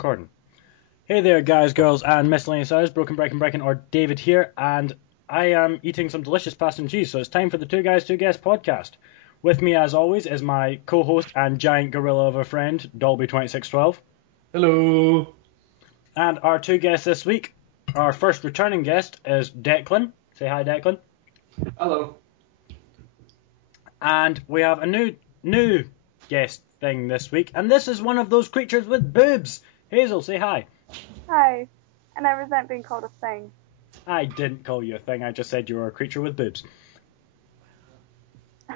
Recording. Hey there, guys, girls, and miscellaneous others. Brokenbriken, or David here, and I am eating some delicious pasta and cheese. So it's time for the Two Guys, Two Guests podcast. With me, as always, is my co-host and giant gorilla of a friend, Dolby2612. Hello. And our two guests this week, our first returning guest is Declan. Say hi, Declan. Hello. And we have a new guest thing this week, and this is one of those creatures with boobs. Hazel, say hi. Hi. And I resent being called a thing. I didn't call you a thing, I just said you were a creature with boobs.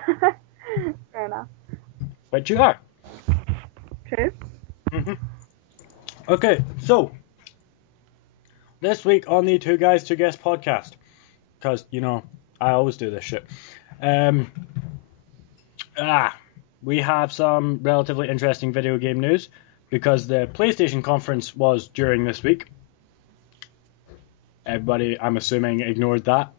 Fair enough. But you are. True. Okay, so, this week on the Two Guys, Two Guests podcast, because, I always do this shit, we have some relatively interesting video game news, because the PlayStation conference was during this week. Everybody, I'm assuming, ignored that.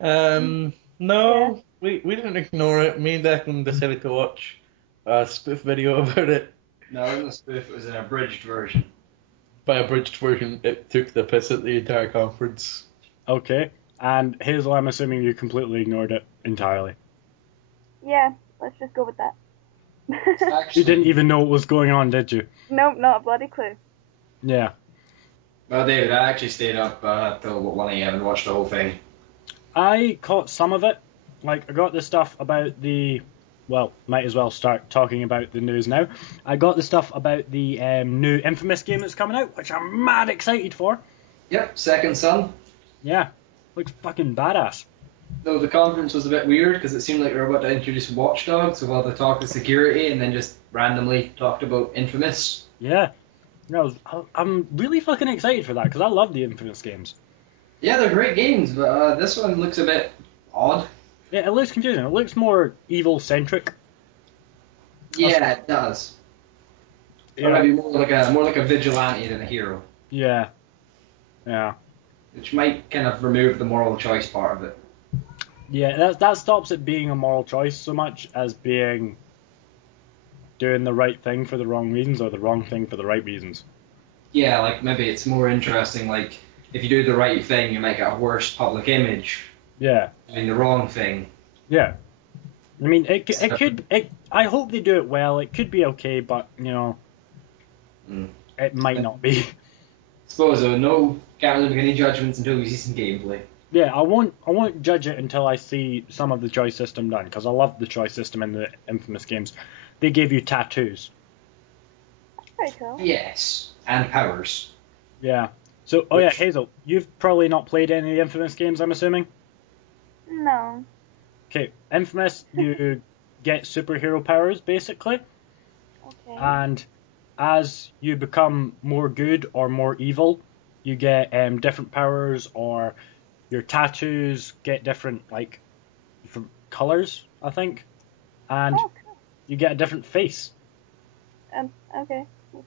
No, Yeah. we didn't ignore it. Me and Declan decided to watch a spoof video about it. No, it wasn't a spoof, it was an abridged version. By abridged version, it took the piss at the entire conference. Okay, and Hazel, I'm assuming you completely ignored it entirely. Yeah, let's just go with that. You didn't even know what was going on, did you? Nope, not a bloody clue. Yeah. Well, David, I actually stayed up till 1 a.m. and watched the whole thing. I caught some of it. Like, I got the stuff about the... Well, might as well start talking about the news now. I got the stuff about the new Infamous game that's coming out, which I'm mad excited for. Yep, Second Son. Yeah, looks fucking badass. Though the conference was a bit weird because it seemed like they were about to introduce Watch Dogs while they talked to security and then just randomly talked about Infamous. Yeah. No, I'm really fucking excited for that, because I love the Infamous games. Yeah, they're great games, but this one looks a bit odd. Yeah, it looks confusing. It looks more evil-centric. Yeah, it does. Or Yeah. maybe more like a vigilante than a hero, Yeah. Yeah. which might kind of remove the moral choice part of it. Yeah, that stops it being a moral choice so much as being doing the right thing for the wrong reasons or the wrong thing for the right reasons. Yeah, like maybe it's more interesting, like if you do the right thing, you might get a worse public image. Yeah. Doing the wrong thing. Yeah. I mean, I hope they do it well. It could be okay, but, it might not be. Suppose can't make any judgments until we see some gameplay. Yeah, I won't judge it until I see some of the choice system done, because I love the choice system in the Infamous games. They gave you tattoos. That's pretty cool. Yes, and powers. Yeah. So, yeah, Hazel, you've probably not played any of the Infamous games, I'm assuming? No. Okay, Infamous, you get superhero powers, basically, Okay. and as you become more good or more evil, you get different powers, or your tattoos get different, different colours, I think, and Oh, cool. you get a different face. Okay. That's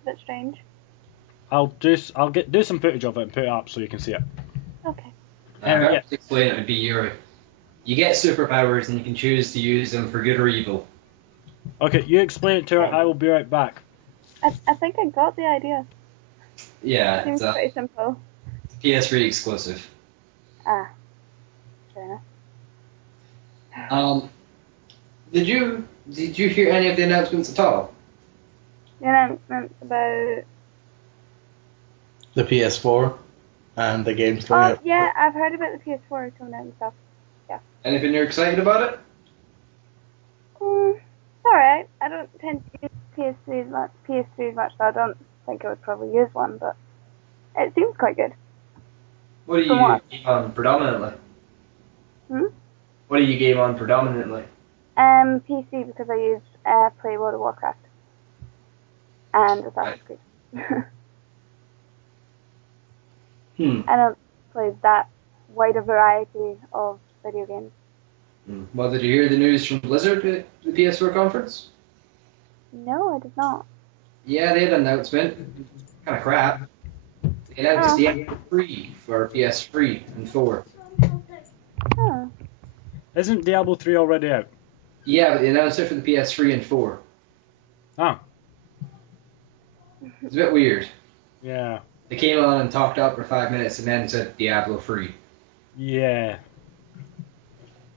a bit strange. I'll do some footage of it and put it up so you can see it. Okay. If I yeah. had to explain it, would be you get superpowers and you can choose to use them for good or evil. Okay, you explain it to her. I will be right back. I think I got the idea. Yeah, Seems it's a pretty simple. PS3 exclusive. Ah. Fair enough. Did you hear any of the announcements at all? The announcement about... The PS4 and the games coming Oh, out. yeah, I've heard about the PS4 coming out and stuff. Anything you're excited about it? It's alright. I don't tend to use PS3s much, so I don't think I would probably use one, but it seems quite good. What do From you what? game on predominantly? Hmm? What do you game on predominantly? PC, because I use play World of Warcraft and Assassin's Creed. I don't play that wide a variety of video games. Well, did you hear the news from Blizzard at the PS4 conference? No, I did not. Yeah, they had an announcement. Kind of crap. They announced Diablo 3 for PS3 and 4. Oh. Isn't Diablo 3 already out? Yeah, but they announced it for the PS3 and 4. Oh. It's a bit weird. Yeah. They came on and talked up for 5 minutes and then said Diablo 3. Yeah.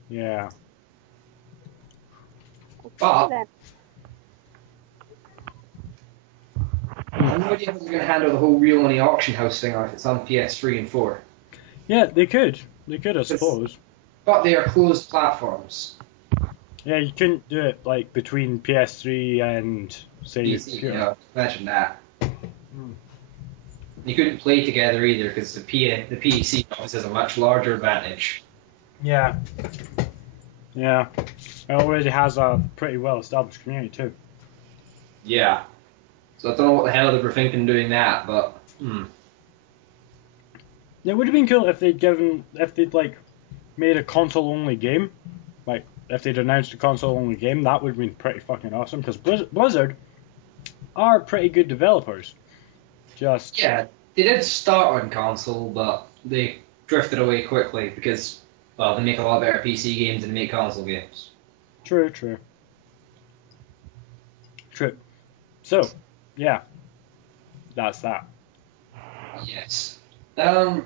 Yeah. But Then. I have no idea how they're going to handle the whole real money auction house thing if it's on PS3 and 4. Yeah, they could. They could, I suppose. But they are closed platforms. Yeah, you couldn't do it like between PS3 and say your PC, computer. yeah, imagine that. You couldn't play together either because the PC obviously has a much larger advantage. Yeah. Yeah. It already has a pretty well established community too. Yeah. So I don't know what the hell they were thinking doing that, but It would have been cool if they'd like made a console only game. Like if they'd announced a console only game, that would have been pretty fucking awesome because Blizzard are pretty good developers. Just yeah, they did start on console, but they drifted away quickly because, well, they make a lot better PC games than they make console games. True. So, yeah, that's that. Yes. What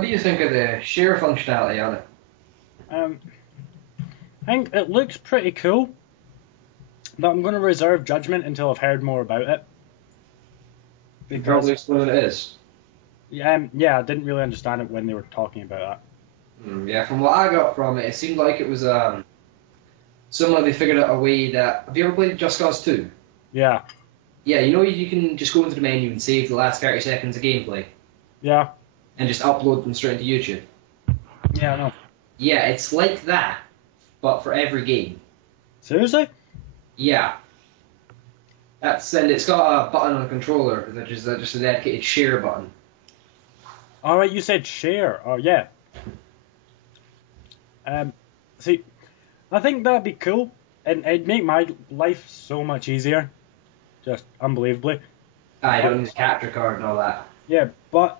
do you think of the share functionality on it? I think it looks pretty cool, but I'm going to reserve judgment until I've heard more about it. You can probably explain what it is. Yeah, I didn't really understand it when they were talking about that. Yeah, from what I got from it, it seemed like it was somehow they figured out a way that. Have you ever played Just Cause 2? Yeah. Yeah, you know you can just go into the menu and save the last 30 seconds of gameplay Yeah. and just upload them straight into YouTube. Yeah, I know. Yeah, it's like that, but for every game. Seriously? Yeah. And it's got a button on the controller, which is just a dedicated share button. Alright, you said share. Oh, yeah. See, I think that'd be cool, and it'd make my life so much easier. Just unbelievably. I don't need a capture card and all that. Yeah, but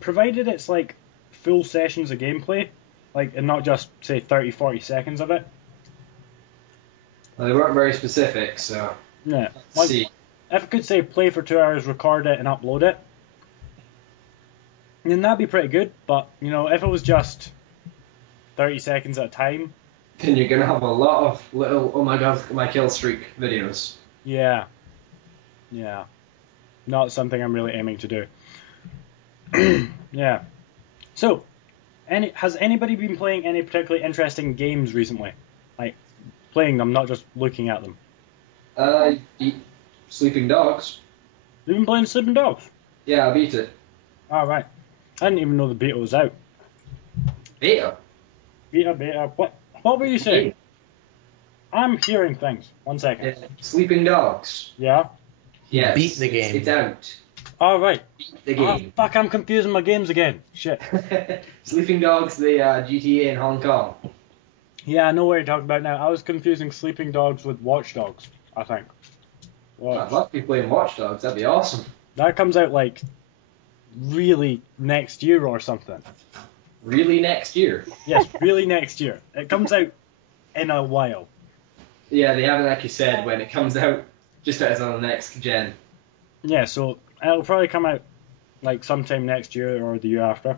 provided it's like full sessions of gameplay, like, and not just, say, 30, 40 seconds of it. Well, they weren't very specific, so. Yeah. Let's Like, see. if I could say play for 2 hours, record it, and upload it, then that'd be pretty good. But, if it was just 30 seconds at a time, Then you're going to have a lot of little, oh my god, my kill streak videos. yeah. Not something I'm really aiming to do. Yeah. So, has anybody been playing any particularly interesting games recently? Like, playing them, not just looking at them. Sleeping Dogs. You've been playing Sleeping Dogs? Yeah, I beat it. Oh, right. I didn't even know the beta was out. Beta? Beta. What were you saying? I'm hearing things. 1 second. Sleeping Dogs. Yeah? Yes. Beat the game. It's out. All right. Beat the game. Fuck, I'm confusing my games again. Shit. Sleeping Dogs, the GTA in Hong Kong. Yeah, I know what you're talking about now. I was confusing Sleeping Dogs with Watch Dogs, I think. I'd love to be playing Watch Dogs. That'd be awesome. That comes out, like, really next year or something. Really, next year? Yes, really next year. It comes out in a while. Yeah, they haven't actually said when it comes out. Just as on the next gen. Yeah, so it'll probably come out, like, sometime next year or the year after.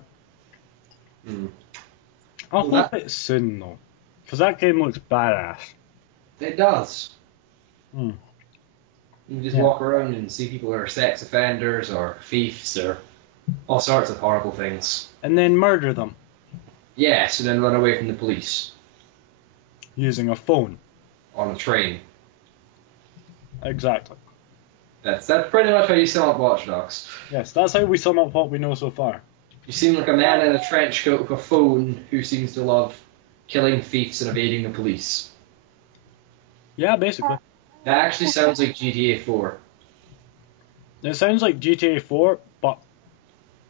I'll hope it's soon, though. Because that game looks badass. It does. Hmm. You can just walk around and see people who are sex offenders or thieves or all sorts of horrible things. And then murder them. Yes, and then run away from the police. Using a phone. On a train. Exactly. That's pretty much how you sum up Watch Dogs. Yes, that's how we sum up what we know so far. You seem like a man in a trench coat with a phone who seems to love killing thieves and evading the police. Yeah, basically. That actually sounds like GTA 4. It sounds like GTA 4, but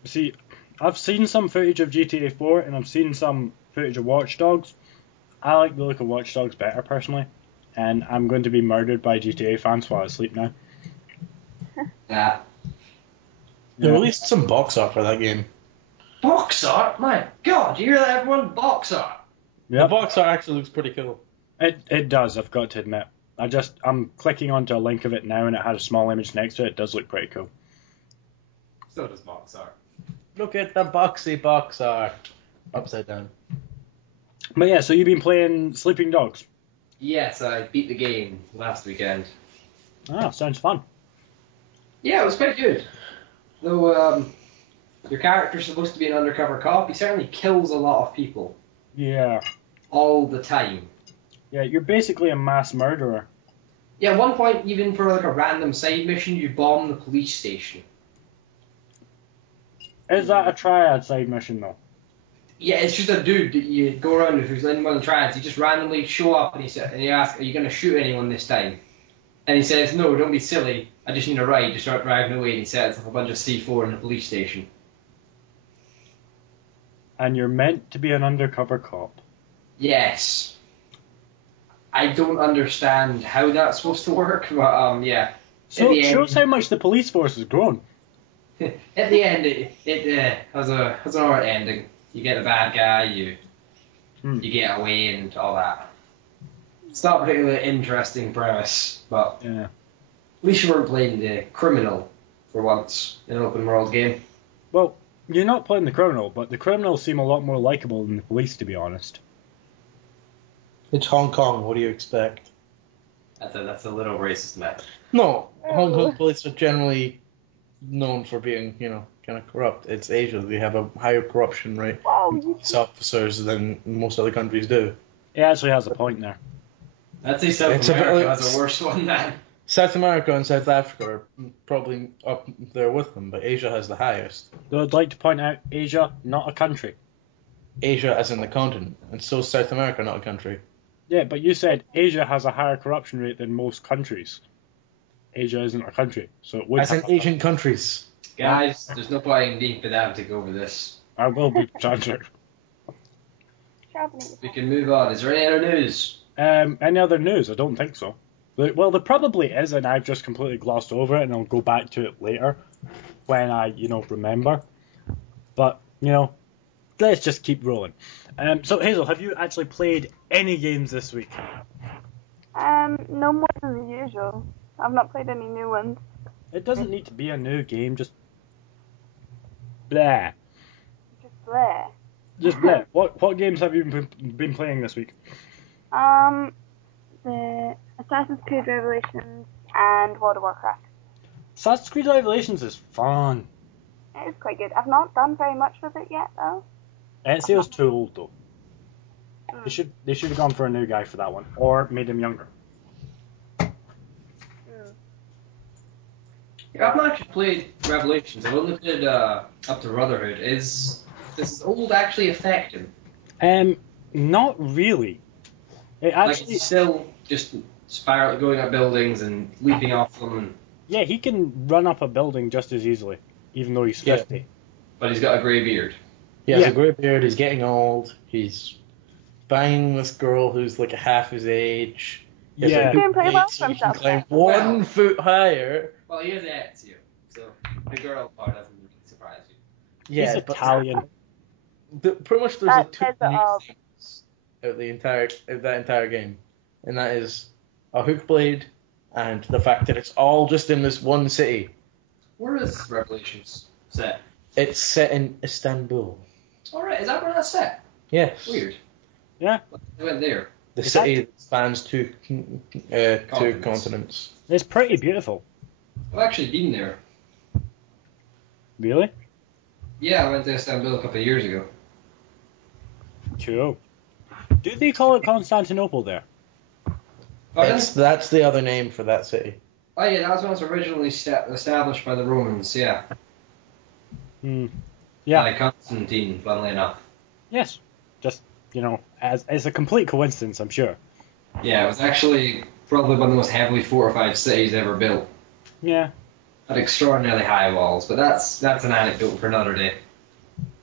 see, I've seen some footage of GTA 4 and I've seen some footage of Watch Dogs. I like the look of Watch Dogs better, personally. And I'm going to be murdered by GTA fans while I sleep now. Yeah. They released some box art for that game. Box art? My god, you hear that, everyone? Box art! The box art actually looks pretty cool. It does, I've got to admit. I'm clicking onto a link of it now, and it had a small image next to it. It does look pretty cool. So does box art. Look at the boxy box art. Upside down. But yeah, so you've been playing Sleeping Dogs. Yes, I beat the game last weekend. Ah, sounds fun. Yeah, it was quite good. Though your character's supposed to be an undercover cop, he certainly kills a lot of people Yeah. all the time. Yeah, you're basically a mass murderer. Yeah, at one point, even for like a random side mission, you bomb the police station. Is that a triad side mission though? Yeah, it's just a dude that you go around if he's in one of the triads. You just randomly show up and you ask, "Are you going to shoot anyone this time?" And he says, "No, don't be silly. I just need a ride." You start driving away, and he sets up a bunch of C4 in the police station. And you're meant to be an undercover cop. Yes. I don't understand how that's supposed to work, but yeah. So it shows how much the police force has grown. At the end, it has an alright ending. You get the bad guy, you get away and all that. It's not a particularly interesting premise, but Yeah. at least you weren't playing the criminal for once in an open world game. Well, you're not playing the criminal, but the criminals seem a lot more likable than the police, to be honest. It's Hong Kong. What do you expect? That's a little racist, Matt. No, Hong Kong police are generally known for being, kind of corrupt. It's Asia. They have a higher corruption rate Whoa, in police officers than most other countries do. He actually has a point there. I'd say South It's a bit America like- has a worse one than. South America and South Africa are probably up there with them, but Asia has the highest. Though I'd like to point out, Asia, not a country. Asia as in the continent, and so is South America, not a country. Yeah, but you said Asia has a higher corruption rate than most countries. Asia isn't a country, so it would As in have Asian countries. Guys, there's no point in being pedantic over this. I will be tragic. Sharpening. We can move on. Is there any other news? Any other news? I don't think so. Well, there probably is, and I've just completely glossed over it, and I'll go back to it later when I, remember. But, let's just keep rolling. So, Hazel, have you actually played any games this week? No more than the usual. I've not played any new ones. It doesn't need to be a new game, just blah. Just there. Just blah. What games have you been playing this week? The Assassin's Creed Revelations and World of Warcraft. Assassin's Creed Revelations is fun. It is quite good. I've not done very much with it yet, though. Ezio's too old though. Mm. They should have gone for a new guy for that one, or made him younger. Yeah, I've not actually played Revelations. I've only played up to Brotherhood. Does old actually affect him? Not really. It Like, actually, he's still just going up buildings and leaping off them, yeah, he can run up a building just as easily, even though he's 50. but he's got a grey beard. He has Yeah. a grey beard, he's getting old, he's banging this girl who's like half his age. He has Yeah. a Doing pretty well so for he can himself. climb Well- 1 foot higher. Well, he is Ezio, so the girl part doesn't really surprise you. Yeah, He's but Italian. pretty much there's That like two says it all. unique things out that entire game, and that is a hook blade and the fact that it's all just in this one city. Where is Revelations set? It's set in Istanbul. Alright, is that where that's set? Yes. Weird. Yeah, I went there. The Is city spans two Continents. continents. it's pretty beautiful. I've actually been there. Really? Yeah, I went to Istanbul a couple of years ago. Cool. Do they call it Constantinople there? Pardon? That's the other name for that city. Oh yeah, that was when it was originally established by the Romans, yeah. Yeah. By Constantine, funnily enough. Yes. Just, as a complete coincidence, I'm sure. Yeah, it was actually probably one of the most heavily fortified cities ever built. Yeah. Had extraordinarily high walls, but that's an anecdote for another day.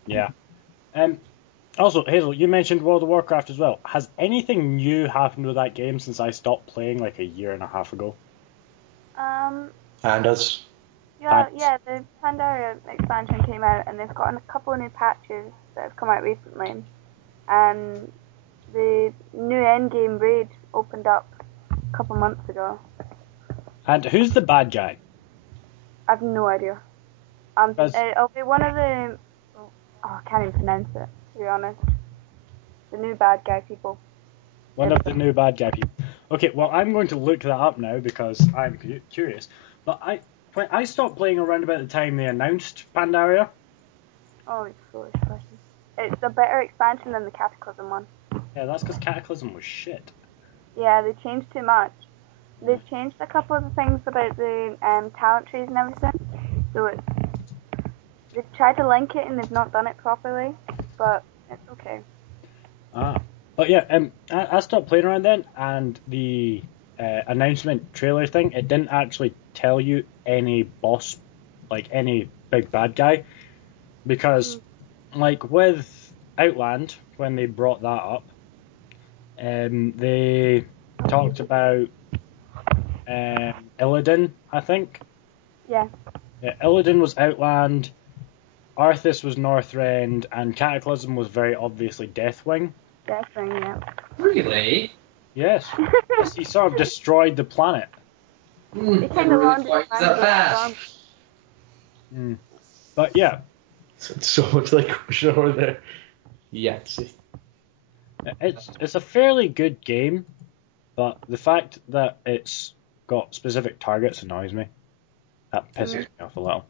Yeah. Also, Hazel, you mentioned World of Warcraft as well. Has anything new happened with that game since I stopped playing like a year and a half ago? Pandas. Yeah, the Pandaria expansion came out, and they've got a couple of new patches that have come out recently. And the new endgame raid opened up a couple months ago. And who's the bad guy? I've no idea. It'll be one of the... Oh, I can't even pronounce it, to be honest. The new bad guy people. One of the new bad guy people. Okay, well, I'm going to look that up now because I'm curious. But when I stopped playing around about the time they announced Pandaria. Oh, it's foolish person. It's a better expansion than the Cataclysm one. Yeah, that's because Cataclysm was shit. Yeah, they changed too much. They've changed a couple of the things about the talent trees and everything. So they've tried to link it and they've not done it properly. But it's okay. But yeah, I stopped playing around then, and the announcement trailer thing, it didn't actually tell you any boss, like any big bad guy, because like with Outland, when they brought that up, they talked about Illidan, I think. Yeah. Yeah, Illidan was Outland, Arthas was Northrend, and Cataclysm was very obviously Deathwing. Deathwing, yeah. Really? Yes. Yes, he sort of destroyed the planet. They kind of launched that fast. But yeah, It's so much like question over there. Yahtzee. it's a fairly good game, but the fact that it's got specific targets annoys me. That pisses me off a little.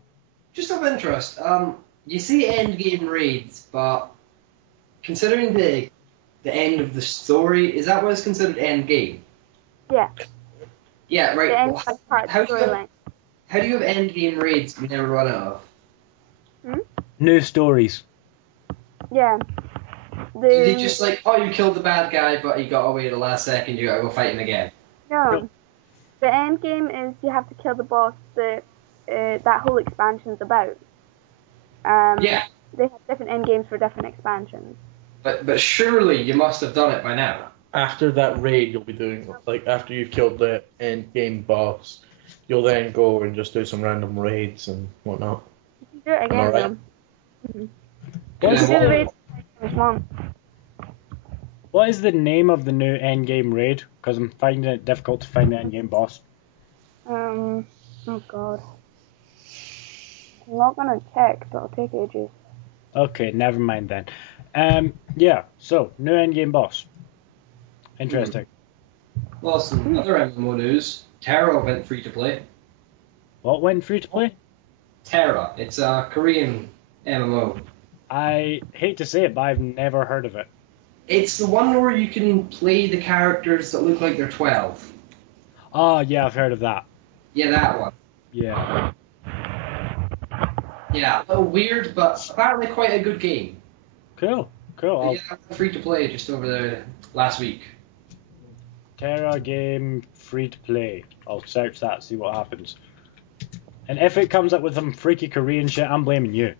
Just of interest, you see endgame raids, but considering the end of the story, is that what is considered endgame? Yeah. Yeah, right. The end Well, part how do you have storyline. endgame raids we never run out of? New stories. Yeah. Do they just like, oh, you killed the bad guy, but he got away at the last second, you gotta go fight him again? No. The end game is you have to kill the boss that that whole expansion's about. Yeah. They have different end games for different expansions. But surely you must have done it by now. After that raid, you'll be doing, like, after you've killed the end game boss, you'll then go and just do some random raids and whatnot. You can do it again, Alright. though. What You is, can do the raid as well. what is the name of the new endgame raid? Because I'm finding it difficult to find the endgame boss. Oh god. I'm not gonna check, but it'll take ages. Okay, never mind then. Yeah, so, new endgame boss. Interesting. Well, some other MMO news. Terra went free to play. What went free to play? Terra. It's a Korean MMO. I hate to say it, but I've never heard of it. It's the one where you can play the characters that look like they're 12. Oh, yeah, I've heard of that. Yeah, that one. Yeah. Yeah, a little weird, but apparently quite a good game. Cool. Yeah, free to play just over the last week. Terra game free to play. I'll search that, see what happens. And if it comes up with some freaky Korean shit, I'm blaming you.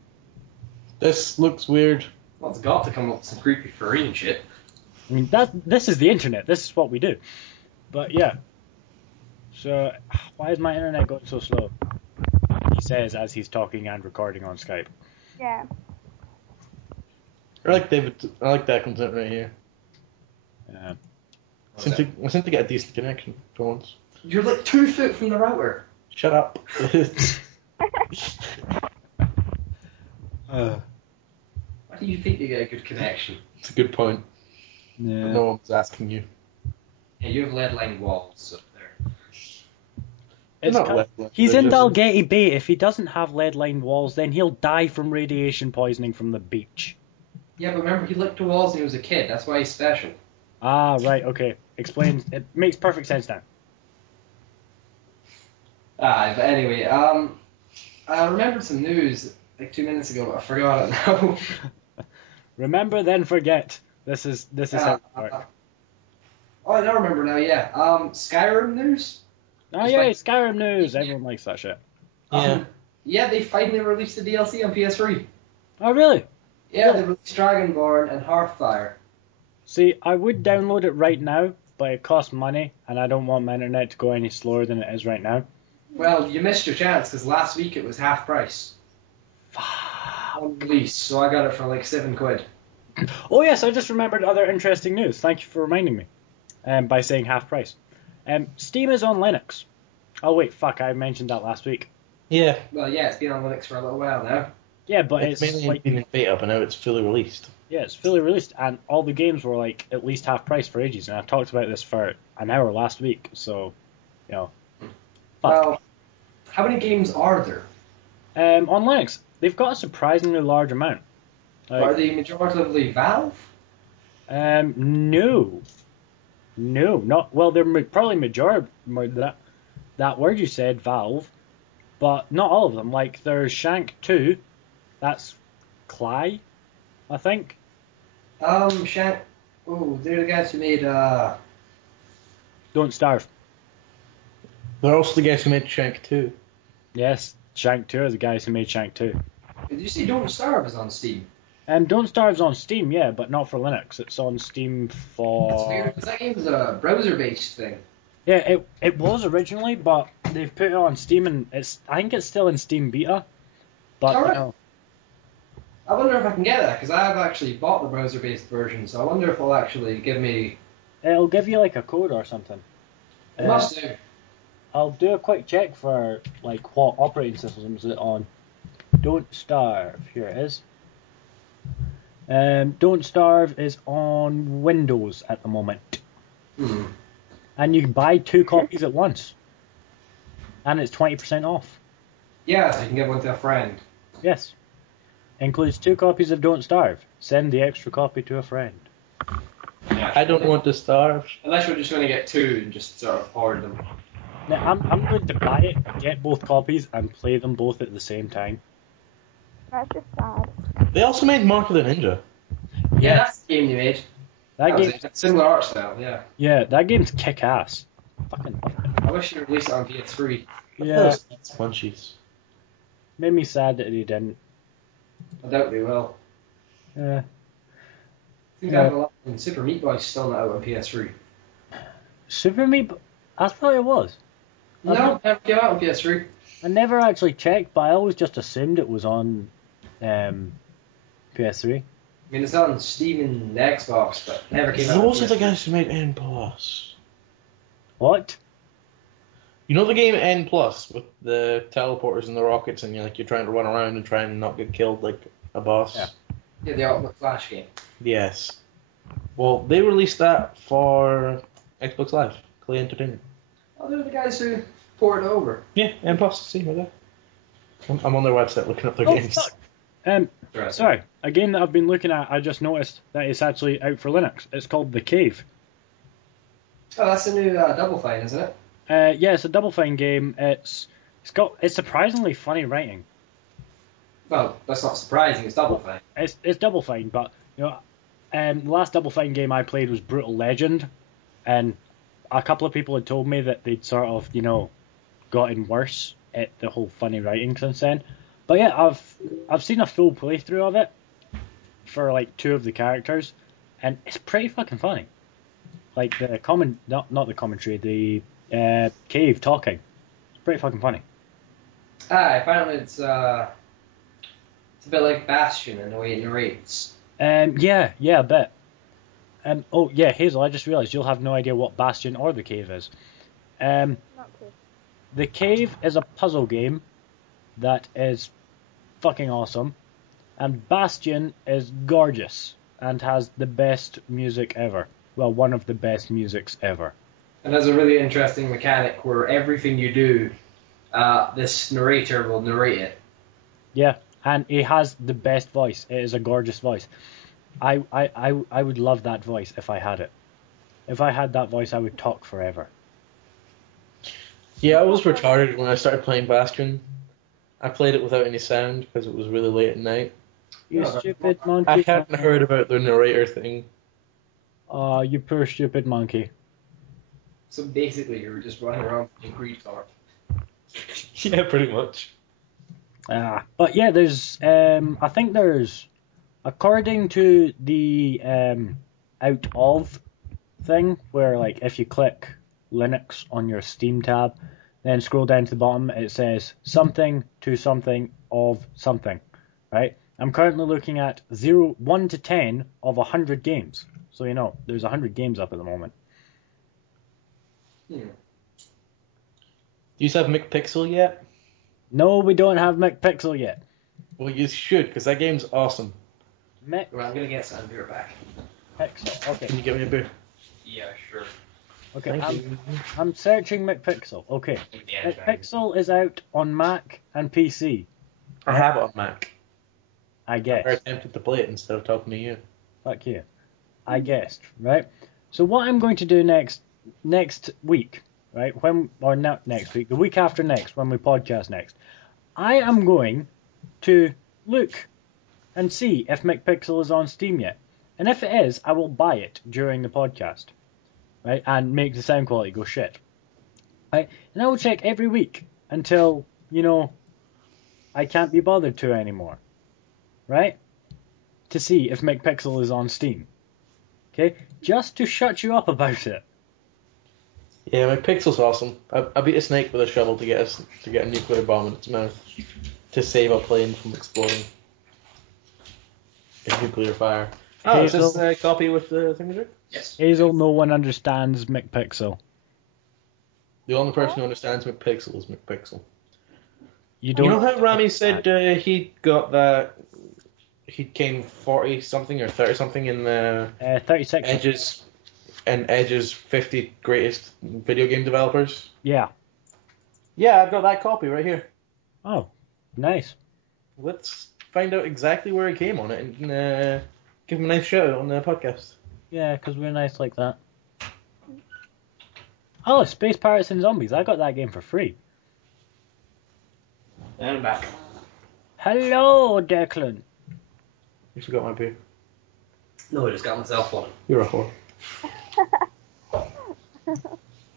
This looks weird. Well, it's got to come up with some creepy Korean shit. I mean, this is the internet. This is what we do. But yeah. So, why is my internet going so slow? He says as he's talking and recording on Skype. Yeah. I like that content right here. Yeah. I seem to get a decent connection for once. You're like 2 foot from the router. Shut up. Why do you think you get a good connection? It's a good point. Yeah. But no one's asking you. Yeah, you have lead-lined walls up there. It's Not kind- lead-lined, he's they're in just- Dalgety Bay. If he doesn't have lead-lined walls, then he'll die from radiation poisoning from the beach. Yeah, but remember, he licked the walls when he was a kid. That's why he's special. Ah, right, okay. Explains. It makes perfect sense now. But anyway, I remembered some news like 2 minutes ago, but I forgot it now. Remember, then forget. This is how it works. Oh, I don't remember now. Yeah. Skyrim news. Oh Just yeah, like- Skyrim news. Everyone likes that shit. Yeah. Yeah, they finally released the DLC on PS3. Oh really? Yeah, they released Dragonborn and Hearthfire. See, I would download it right now, but it costs money, and I don't want my internet to go any slower than it is right now. Well, you missed your chance because last week it was half price on release, so I got it for like £7. Oh yes, I just remembered other interesting news. Thank you for reminding me. By saying half price. Steam is on Linux. Oh wait, fuck, I mentioned that last week. Yeah. Well, yeah, it's been on Linux for a little while now. Yeah, but It's it's mainly like, been in beta, but now it's fully released. yeah, it's fully released, and all the games were like at least half price for ages, and I talked about this for an hour last week, so, you know. Fuck. Well, how many games are there? On Linux, they've got a surprisingly large amount. Are they majoritively Valve? No. No, not, well, they're probably that word you said, Valve, but not all of them. Like, there's Shank 2, that's Cly, I think. Shank. Oh, they're the guys who made, Don't Starve. They're also the guys who made Shank 2. Yes, Shank 2 are the guys who made Shank 2. Did you say Don't Starve is on Steam? Don't Starve's on Steam, yeah, but not for Linux. It's on Steam for... That's weird, because that game is a browser-based thing. Yeah, it was originally, but they've put it on Steam, and I think it's still in Steam Beta. But, Alright. you know, I wonder if I can get that, because I have actually bought the browser-based version, so I wonder if it'll actually give me... it'll give you like a code or something. It must do. I'll do a quick check for like what operating system is it on. Don't Starve. Here it is. Don't Starve is on Windows at the moment. Hmm. And you can buy 2 copies at once. And it's 20% off. Yeah, so you can give one to a friend. Yes. Includes 2 copies of Don't Starve. Send the extra copy to a friend. Yeah, I don't want to starve. Unless we're just going to get 2 and just sort of hoard them. Now, I'm going to buy it, get both copies, and play them both at the same time. That's just sad. They also made Mark of the Ninja. Yeah, that's the game you made. That Was game, it. Similar art style, yeah. yeah, that game's kick ass. Fucking love it. I wish you released it on PS3. Yeah, It's munchies. made me sad that he didn't. I doubt they will. Yeah. I think Yeah. I have a lot of Super Meat Boy still not out on PS3. Super Meat, I thought it was. No, never came out on PS3. I never actually checked, but I always just assumed it was on PS3. I mean, it's on Steam and the Xbox, but never came out on Those are the PS3. guys who made N+. Plus. What? You know the game N+, Plus with the teleporters and the rockets, and you're trying to run around and try and not get killed like a boss? Yeah. Yeah, the Ultimate Flash game. Yes. Well, they released that for Xbox Live, Clay Entertainment. Oh, they're the guys who poured it over. Yeah, N+, Plus, see, right there. I'm on their website looking up their Oh, games. fuck. Right. Sorry, a game that I've been looking at, I just noticed that it's actually out for Linux. It's called The Cave. Oh, that's the new Double Fine, isn't it? Yeah, it's a Double Fine game. It's surprisingly funny writing. Well, that's not surprising. It's Double Fine. It's Double Fine, but you know, the last Double Fine game I played was Brutal Legend, and a couple of people had told me that they'd sort of gotten worse at the whole funny writing since then. But yeah, I've seen a full playthrough of it for like 2 of the characters, and it's pretty fucking funny. Like the not the commentary, the cave talking. It's pretty fucking funny. Apparently it's a bit like Bastion in the way it narrates. Yeah, a bit. Oh yeah, Hazel, I just realised you'll have no idea what Bastion or the Cave is. Not good. The Cave is a puzzle game that is fucking awesome, and Bastion is gorgeous and has the best music ever. Well, one of the best musics ever. And there's a really interesting mechanic where everything you do, this narrator will narrate it. Yeah, and he has the best voice. It is a gorgeous voice. I would love that voice if I had it. If I had that voice, I would talk forever. Yeah, I was retarded when I started playing Bastion. I played it without any sound because it was really late at night. You Yeah. stupid monkey. I hadn't heard about the narrator thing. Oh, you poor stupid monkey. So basically, you're just running around in greed car. Yeah, pretty much. But yeah, I think there's, according to the out of thing, where like if you click Linux on your Steam tab, then scroll down to the bottom, it says something to something of something, right? I'm currently looking at 1 to 10 of 100 games. So there's 100 games up at the moment. Do you have McPixel yet? No, we don't have McPixel yet. Well, you should, because that game's awesome. Well, I'm gonna get some beer back. McPixel. Okay. Can you get me a beer? Yeah, sure. Okay. Thank you. I'm searching McPixel. Okay. Yeah, McPixel is out on Mac and PC. I have it on Mac. I I guess. attempted to play it instead of talking to you. Fuck you. I guessed, right? So what I'm going to do next week, right? Not next week, the week after next, when we podcast next, I am going to look and see if McPixel is on Steam yet. And if it is, I will buy it during the podcast, right? And make the sound quality go shit. Right? And I will check every week until, I can't be bothered to anymore. Right? To see if McPixel is on Steam. Okay? Just to shut you up about it. Yeah, McPixel's awesome. I beat a snake with a shovel to get a nuclear bomb in its mouth to save a plane from exploding in nuclear fire. Oh, is this a copy with the thingamajig? Yes. Hazel, no one understands McPixel. The only person who understands McPixel is McPixel. You don't. You know how Rami said he got that? He came 40 something or 30 something in the 36. Edge's 50 greatest video game developers. Yeah. Yeah, I've got that copy right here. Oh, nice. Let's find out exactly where it came on it and give him a nice shout out on the podcast. Yeah, because we're nice like that. Oh, Space Pirates and Zombies. I got that game for free. And I'm back. Hello, Declan. You forgot my beer. No, I just got myself one. You're a whore.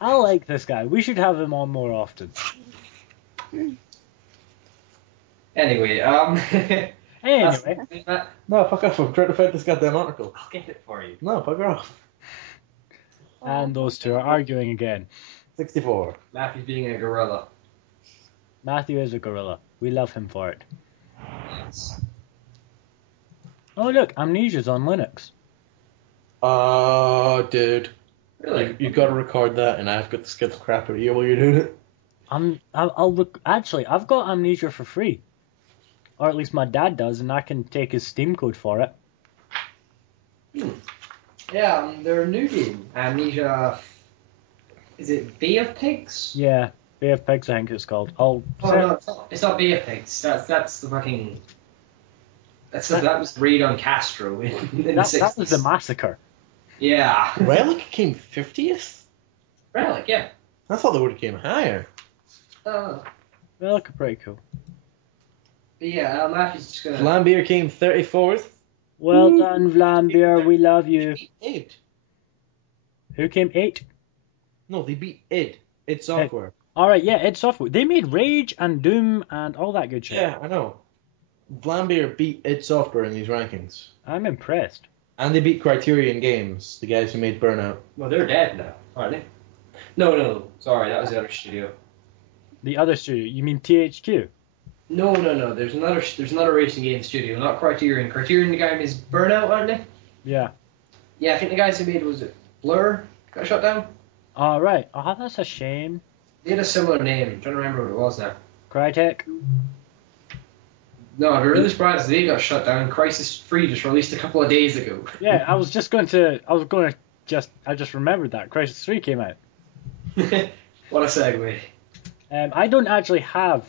I like this guy. We should have him on more often. Anyway, Anyway. No, fuck off. I'm trying to find this goddamn article. I'll get it for you. No, fuck off. And those two are arguing again. 64. Matthew's being a gorilla. Matthew is a gorilla. We love him for it. Yes. Oh, look. Amnesia's on Linux. Dude. Really? You gotta record that, and I've got to skip the crap out of you while you're doing it. I'll look. Actually, I've got Amnesia for free. Or at least my dad does, and I can take his Steam code for it. Yeah, their new game, Amnesia. Is it Bay of Pigs? Yeah, Bay of Pigs, I think it's called. Oh no, it's not Bay of Pigs. That's the fucking. That was Raid on Castro in the 60s. That was the massacre. Yeah. Relic came 50th? Relic, yeah. I thought they would have came higher. Relic are pretty cool. But yeah, Matthew's just gonna. Flambeer came 34th. Well done, Vlambeer. We love you. Id. Who came 8? No, they beat id. id Software. Alright, yeah, id Software. They made Rage and Doom and all that good shit. Yeah, I know. Flambeer beat id Software in these rankings. I'm impressed. And they beat Criterion Games, the guys who made Burnout. Well, they're dead now, aren't they? No. Sorry, that was the other studio. The other studio, you mean THQ? No. There's another racing game studio, not Criterion. Criterion, the guy is Burnout, aren't they? Yeah. Yeah, I think the guys who made, was it Blur? Got shut down? Alright. Oh, that's a shame. They had a similar name. I'm trying to remember what it was now. Crytek? No, I'd be really surprised if they got shut down. Crisis 3 just released a couple of days ago. Yeah, I just remembered that. Crisis 3 came out. What a segue. I don't actually have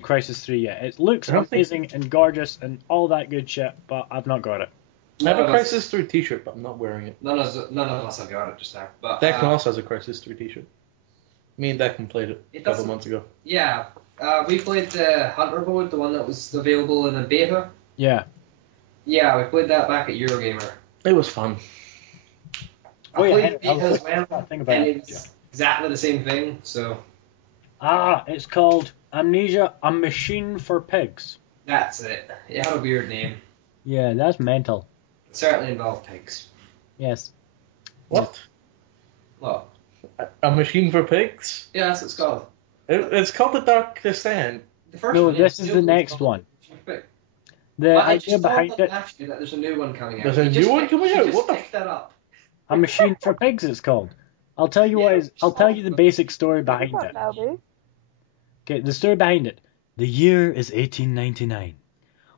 Crisis 3 yet. It looks amazing and gorgeous and all that good shit, but I've not got it. I have a Crisis 3 t-shirt, but I'm not wearing it. None of us have got it just now. But Declan also has a Crisis 3 t-shirt. Me and Declan played it a couple months ago. Yeah, we played the Hunter mode, the one that was available in a beta. Yeah. Yeah, we played that back at Eurogamer. It was fun. I played yeah, beta as well, and it's exactly the same thing, so... It's called Amnesia, a Machine for Pigs. That's it. It had a weird name. Yeah, that's mental. It certainly involved pigs. Yes. What? What? A Machine for Pigs? Yeah, that's what it's called. It's called The Dark Descent. The first No, one, this is the next one. The But I idea just behind thought it, last year that there's a new one coming out. There's a new one coming out? What the picked that up. a Machine for Pigs it's called. I'll tell you what is. I'll tell you the basic story behind What's it. up, Albie? Okay, the story behind it. The year is 1899.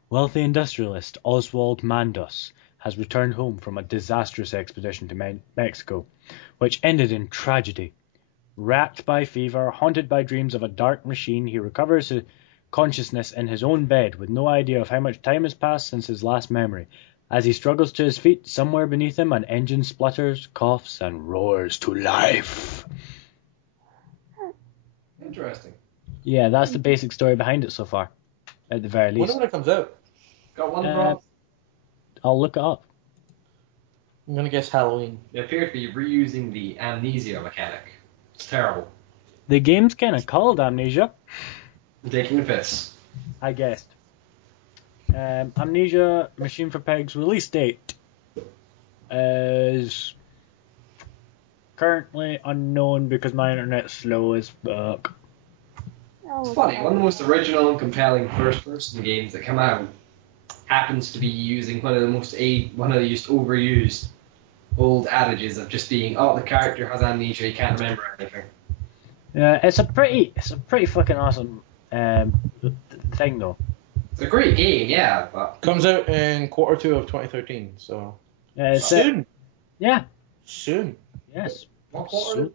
Wealthy industrialist Oswald Mandos has returned home from a disastrous expedition to Mexico, which ended in tragedy. Racked by fever, haunted by dreams of a dark machine, he recovers his consciousness in his own bed with no idea of how much time has passed since his last memory. As he struggles to his feet, somewhere beneath him an engine splutters, coughs, and roars to life. Interesting. Yeah, that's the basic story behind it so far, at the very least. Wonder when it comes out. Got one Uh, problem. I'll look it up. I'm gonna guess Halloween. They appear to be reusing the amnesia mechanic. It's terrible. The game's kind of called Amnesia, I'm taking a piss. I guessed. Amnesia Machine for Pigs release date is currently unknown because my internet's slow as fuck. Oh, It's funny, one of the most original and compelling first-person games that come out happens to be using one of the overused old adages of just being, oh, the character has amnesia, he can't remember anything. Yeah, it's a pretty fucking awesome thing though. It's a great game, yeah, but Comes out in Q2 of 2013, so It's, soon. Yeah. Soon. Yes. what quarter is it?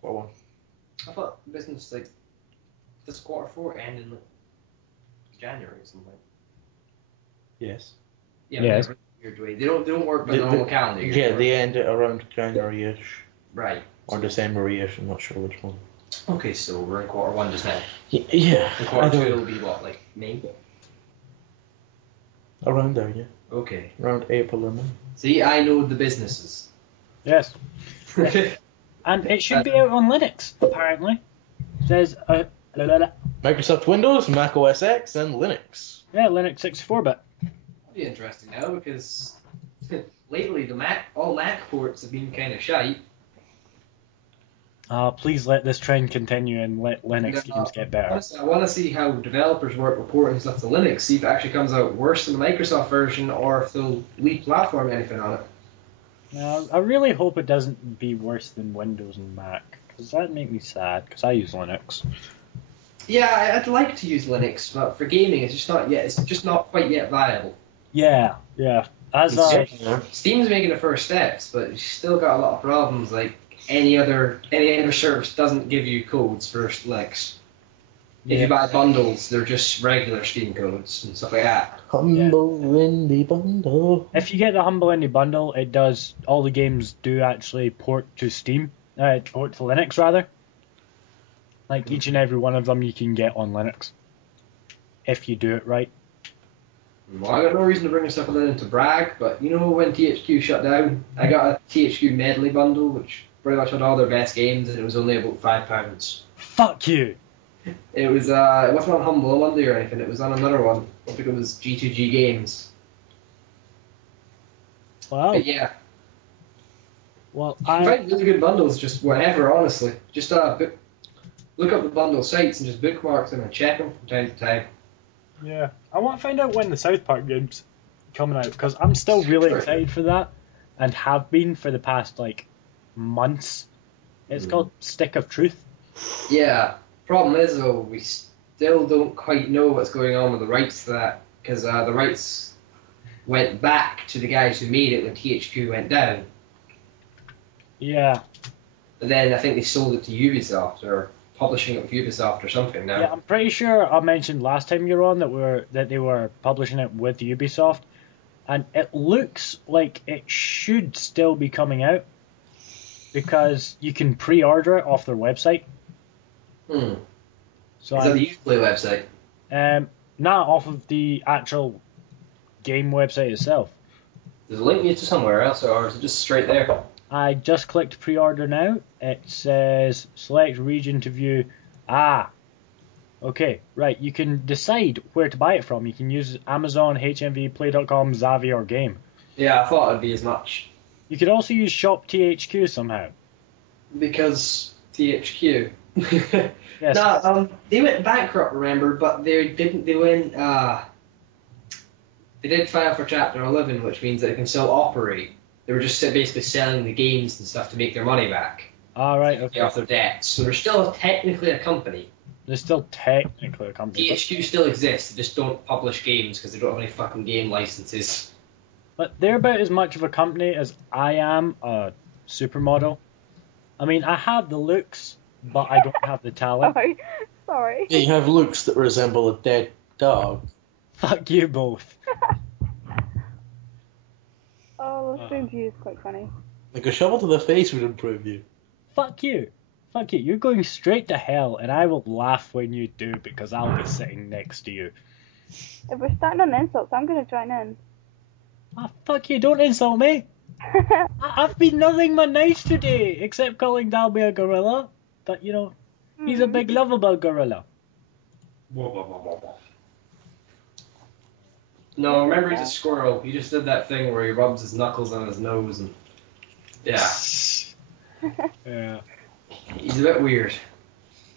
What one? I thought the business this Q4 ended in January or something. Yes. Yeah, Yes. but weird way. They don't work by the normal calendar year. Yeah, they end it around January-ish Right. or December-ish. I'm not sure which one. Okay, so we're in Q1 just now. Yeah. And I Q2 don't- will be what, like May? Around there, yeah. Okay. Around April or May. See, I know the businesses. Yes. And it should be out on Linux, apparently. It says, Microsoft Windows, Mac OS X, and Linux. yeah, Linux 64-bit. That'll be interesting now because lately all Mac ports have been kind of shite. Please let this trend continue and let Linux games get better. Honestly, I want to see how developers work with porting stuff to Linux, see if it actually comes out worse than the Microsoft version or if they'll re-platform anything on it. I really hope it doesn't be worse than Windows and Mac, because that'd make me sad, because I use Linux. Yeah, I'd like to use Linux, but for gaming, it's just not yet. It's just not quite yet viable. Yeah. As Steam's making the first steps, but it's still got a lot of problems. Like any other service doesn't give you codes for Linux. If you buy bundles, they're just regular Steam codes and stuff like that. Humble Indie Bundle. if you get the Humble Indie bundle, it does, all the games do actually port to Steam, port to Linux rather. Like each and every one of them you can get on Linux, if you do it right. Well, I got no reason to bring this up other than to brag, but you know when THQ shut down, I got a THQ Medley bundle, which pretty much had all their best games, and it was only about £5. Fuck you! It was it wasn't on Humble Monday or anything. It was on another one. I think it was G2G Games. Wow. But yeah, Well, you can find really good bundles just whenever. Honestly, just look up the bundle sites and just bookmark them and check them from time to time. yeah, I want to find out when the South Park game's coming out, because I'm still really excited for that, and have been for the past like months. It's called Stick of Truth. Yeah. Problem is though, we still don't quite know what's going on with the rights to that because the rights went back to the guys who made it when THQ went down. Yeah. And then I think they sold it to Ubisoft or publishing it with Ubisoft or something now. Yeah, I'm pretty sure I mentioned last time you were on that they were publishing it with Ubisoft, and it looks like it should still be coming out because you can pre-order it off their website. So Is that the Uplay website? Not off of the actual game website itself. Does it link you to somewhere else or is it just straight there? I just clicked pre-order now. It says select region to view. Okay, right. You can decide where to buy it from. You can use Amazon, HMV, Play.com, Zavi, or Game. Yeah, I thought it'd be as much. You could also use Shop THQ somehow. Because THQ. Yes. No, they went bankrupt, remember, but they didn't. They went. They did file for Chapter 11, which means that they can still operate. They were just basically selling the games and stuff to make their money back. All right. Pay Okay. off their debts. So they're still technically a company. They're still technically a company. THQ still exists. They just don't publish games because they don't have any fucking game licenses. But they're about as much of a company as I am a supermodel. I mean, I have the looks, but I don't have the talent. Sorry. Yeah, you have looks that resemble a dead dog. Fuck you both. Oh, listening to you is quite funny. Like a shovel to the face would improve you. Fuck you. Fuck you. You're going straight to hell, and I will laugh when you do because I'll be sitting next to you. If we're starting on insults, I'm gonna join in. Ah, fuck you. Don't insult me. I've been nothing but nice today, except calling Dalby a gorilla. But, you know, he's a big lovable gorilla. No, remember he's a squirrel. He just did that thing where he rubs his knuckles on his nose and... Yeah. Yeah. He's a bit weird.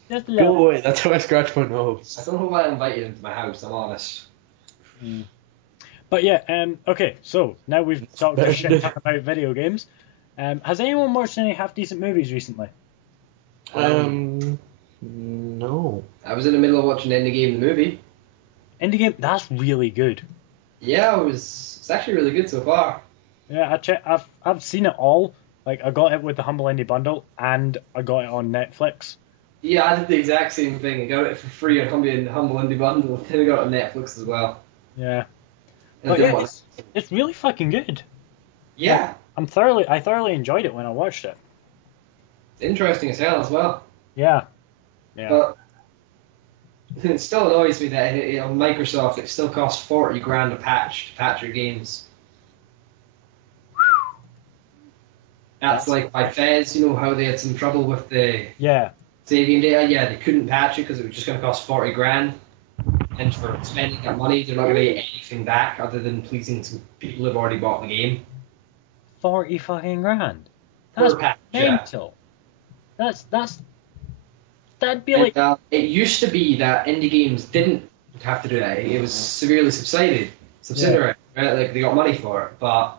Just a Go little. away, that's how I scratch my nose. I don't know why I invited him to my house, I'm honest. But yeah, okay, so now we've talked a shit ton about video games. Has anyone watched any half-decent movies recently? No. I was in the middle of watching Endgame the movie. Indie game, that's really good. Yeah, it's actually really good so far. Yeah, I've seen it all. Like, I got it with the Humble Indie Bundle, and I got it on Netflix. Yeah, I did the exact same thing. I got it for free on Humble Indie Bundle, then I got it on Netflix as well. Yeah. And But I did yeah, one- it's really fucking good. yeah, I thoroughly enjoyed it when I watched it. it's interesting as hell as well. Yeah. Yeah. But it still annoys me that on Microsoft it still costs 40 grand a patch to patch your games. That's like by Fez, you know how they had some trouble with the Yeah. saving data? Yeah, they couldn't patch it because it was just going to cost 40 grand. And for spending that money, they're not going to get anything back other than pleasing some people who've already bought the game. 40 fucking grand. That's Per patch, yeah. mental. That'd be And, like, it used to be that indie games didn't have to do that. It was severely subsidiary, right? Like they got money for it. But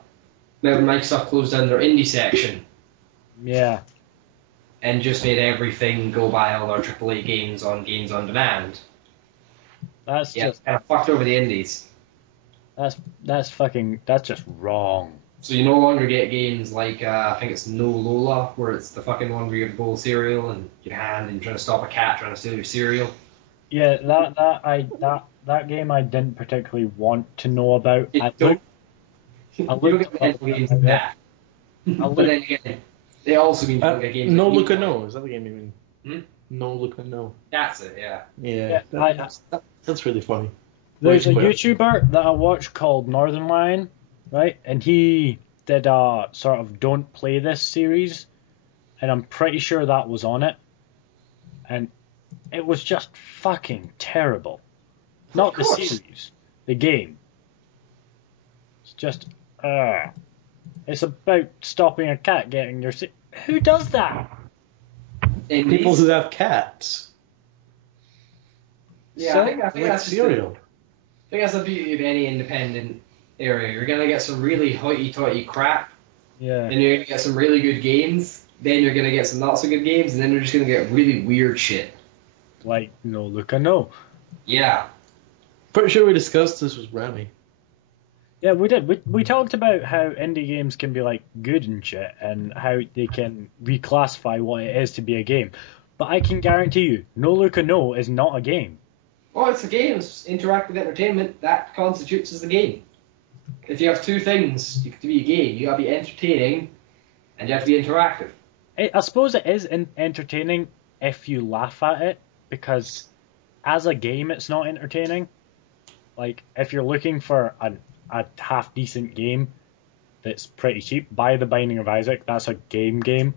now Microsoft closed down their indie section yeah. and just made everything go buy all their AAA games on demand. That's Yeah, just, and it fucked over the indies. that's just wrong. So you no longer get games like I think it's No Lola, where it's the fucking one where you have a bowl of cereal and your hand and you're trying to stop a cat trying to steal your cereal. Yeah, that game I didn't particularly want to know about. You I don't looked get any games like that. But then again, they also mean you don't get games No like Look Meat a Boy. No, is that the game you mean? Hmm? No Look a No. That's it, yeah. Yeah, Yeah, that's really funny. There's a Wait. YouTuber that I watch called Northern Lion, right? And he did a sort of Don't Play This series, and I'm pretty sure that was on it. And it was just fucking terrible. Not the course. series, the game. It's just, it's about stopping a cat getting your... Who does that? Indies. People who have cats. Yeah, I think Like that's cereal. I think that's the beauty of any independent area. You're gonna get some really hoity-toity crap, Yeah. then you're gonna get some really good games, then you're gonna get some not so good games, and then you're just gonna get really weird shit. Like, No Look a No. Yeah. Pretty sure we discussed this with Rami. Yeah, we did. We talked about how indie games can be like good and shit, and how they can reclassify what it is to be a game. But I can guarantee you, No Look a No is not a game. Well, it's a game. It's interactive entertainment. That constitutes as the game. If you have two things to be a game, you gotta be entertaining, and you have to be interactive. I suppose it is entertaining if you laugh at it, because as a game, it's not entertaining. Like, if you're looking for a half-decent game that's pretty cheap, buy The Binding of Isaac. That's a game.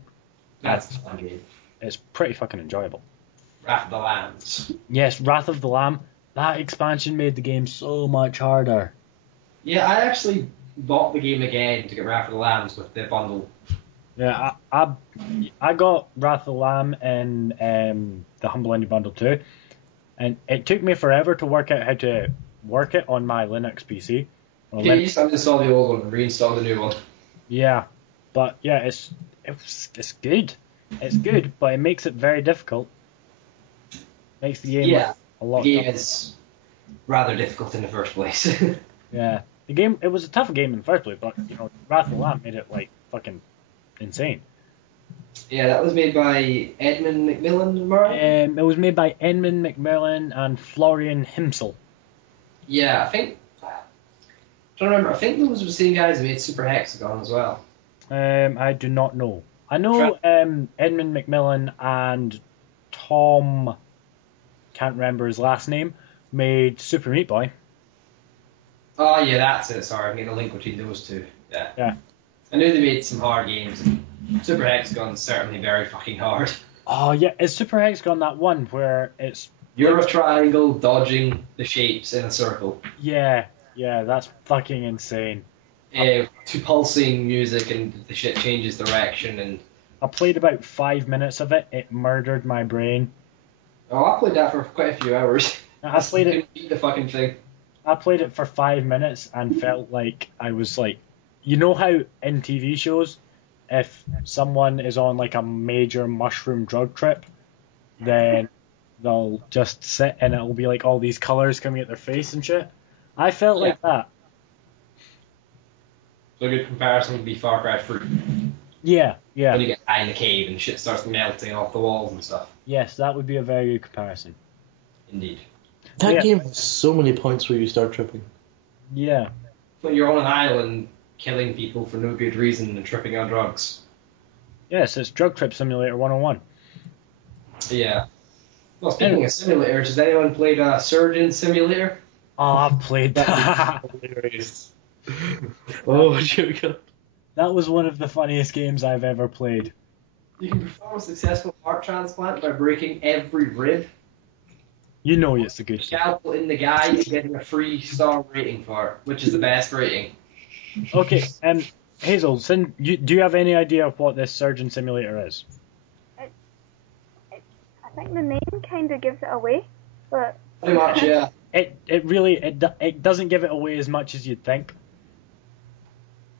That's a fun game. It's pretty fucking enjoyable. Wrath of the Lambs. Yes, Wrath of the Lamb. That expansion made the game so much harder. Yeah, I actually bought the game again to get Wrath of the Lambs with the bundle. Yeah, I got Wrath of the Lamb in the Humble Indie Bundle too, and it took me forever to work out how to work it on my Linux PC. Well, Yeah, you just uninstall the old one and reinstall the new one. yeah, but yeah, it's good. It's good, but it makes it very difficult. Makes the game Yeah, a the lot game tougher. is rather difficult in the first place. Yeah. The game, it was a tough game in the first place, but, Wrath of the Lamb made it, fucking insane. Yeah, that was made by Edmund Macmillan, am I right? It was made by Edmund Macmillan and Florian Himsel. Yeah, I think. I'm trying to remember. I think those were the same guys who made Super Hexagon as well. I do not know. I know Edmund Macmillan and Tom, can't remember his last name, made Super Meat Boy. Oh yeah, that's it. Sorry, I'm getting a link between those two. Yeah. Yeah. I knew they made some hard games. And Super Hexagon's certainly very fucking hard. Oh yeah, is Super Hexagon that one where it's... You're a triangle dodging the shapes in a circle. Yeah, that's fucking insane. To pulsing music and the shit changes direction and... I played about 5 minutes of it. It murdered my brain. Oh, I played that for quite a few hours. I played it. Couldn't beat the fucking thing. I played it for 5 minutes and felt like I was like, you know how in TV shows, if someone is on like a major mushroom drug trip, then they'll just sit and it'll be like all these colours coming at their face and shit. I felt like that. So a good comparison would be Far Cry 3. Yeah. When you get high in the cave and shit starts melting off the walls and stuff. Yes, that would be a very good comparison. Indeed. That game has so many points where you start tripping. Yeah. When you're on an island killing people for no good reason and tripping on drugs. Yes, it's Drug Trip Simulator 101. Yeah. Well, speaking of simulators, has anyone played Surgeon Simulator? Oh, I've played that. Hilarious. Oh, dear God. That was one of the funniest games I've ever played. You can perform a successful heart transplant by breaking every rib. You know it's a good game. Scalpel in the guide and getting a 3-star rating for it, which is the best rating. Okay, Hazel, do you have any idea of what this Surgeon Simulator is? I think the name kind of gives it away, but... Pretty much, yeah. It really doesn't give it away as much as you'd think.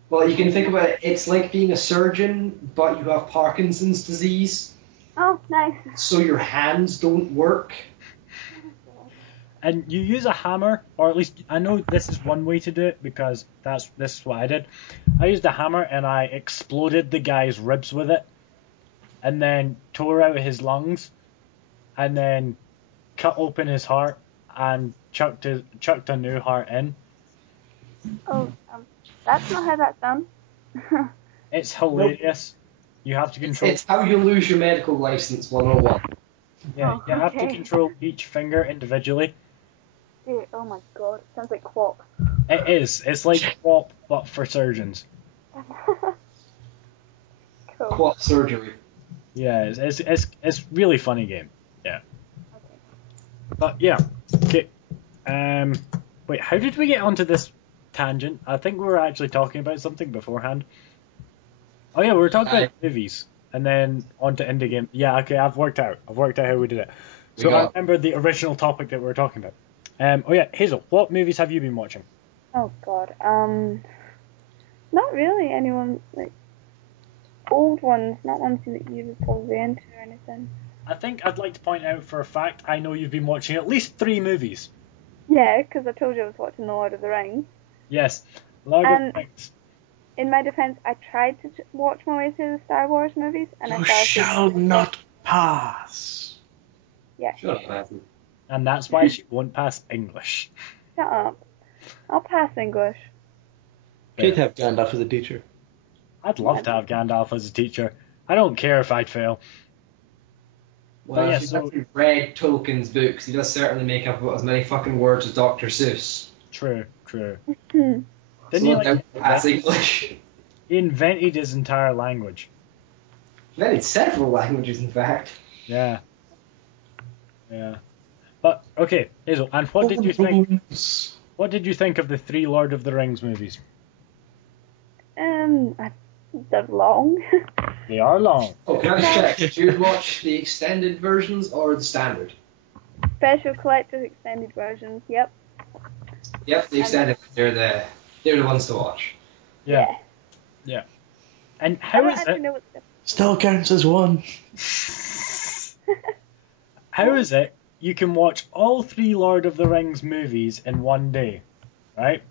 Well, you can think about it, it's like being a surgeon, but you have Parkinson's disease. Oh, nice. So your hands don't work. And you use a hammer, or at least I know this is one way to do it because this is what I did. I used a hammer and I exploded the guy's ribs with it, and then tore out his lungs, and then cut open his heart and chucked a new heart in. Oh, that's not how that's done. It's hilarious. You have to control. It's how you lose your medical license 101. Yeah, you have to control each finger individually. Oh my god, it sounds like Quap. It is. It's like Quap, but for surgeons. Cool. Quad surgery. Yeah, it's really funny game. Yeah. Okay. But yeah. Okay. Wait, how did we get onto this tangent? I think we were actually talking about something beforehand. Oh yeah, we were talking about movies, and then onto indie game. Yeah, okay, I've worked out how we did it. So I remember the original topic that we were talking about. Oh yeah, Hazel, what movies have you been watching? Oh god, not really anyone, like, old ones, not ones that you would probably into or anything. I think I'd like to point out for a fact, I know you've been watching at least 3 movies. Yeah, because I told you I was watching The Lord of the Rings. Yes, Lord of the Rings. In my defense, I tried to watch my way through the Star Wars movies, and I You fell shall not pass. Yeah. Shut up, Matthew. And that's why she won't pass English. Shut up. I'll pass English. Could have Gandalf as a teacher. I'd love to have Gandalf as a teacher. I don't care if I'd fail. Well, yeah, if you've read Tolkien's books, he does certainly make up about as many fucking words as Dr. Seuss. True. Hmm. Didn't he Pass English. He invented his entire language. Invented several languages, in fact. Yeah. But okay, Hazel, and what did you think? What did you think of the 3 Lord of the Rings movies? They're long. They are long. Oh, can I just check? Did you watch the extended versions or the standard? Special collector's extended versions. Yep. Yep, the extended. They're the ones to watch. Yeah. And I how don't is actually it? know what the Still counts as one. How is it you can watch all 3 Lord of the Rings movies in one day, right?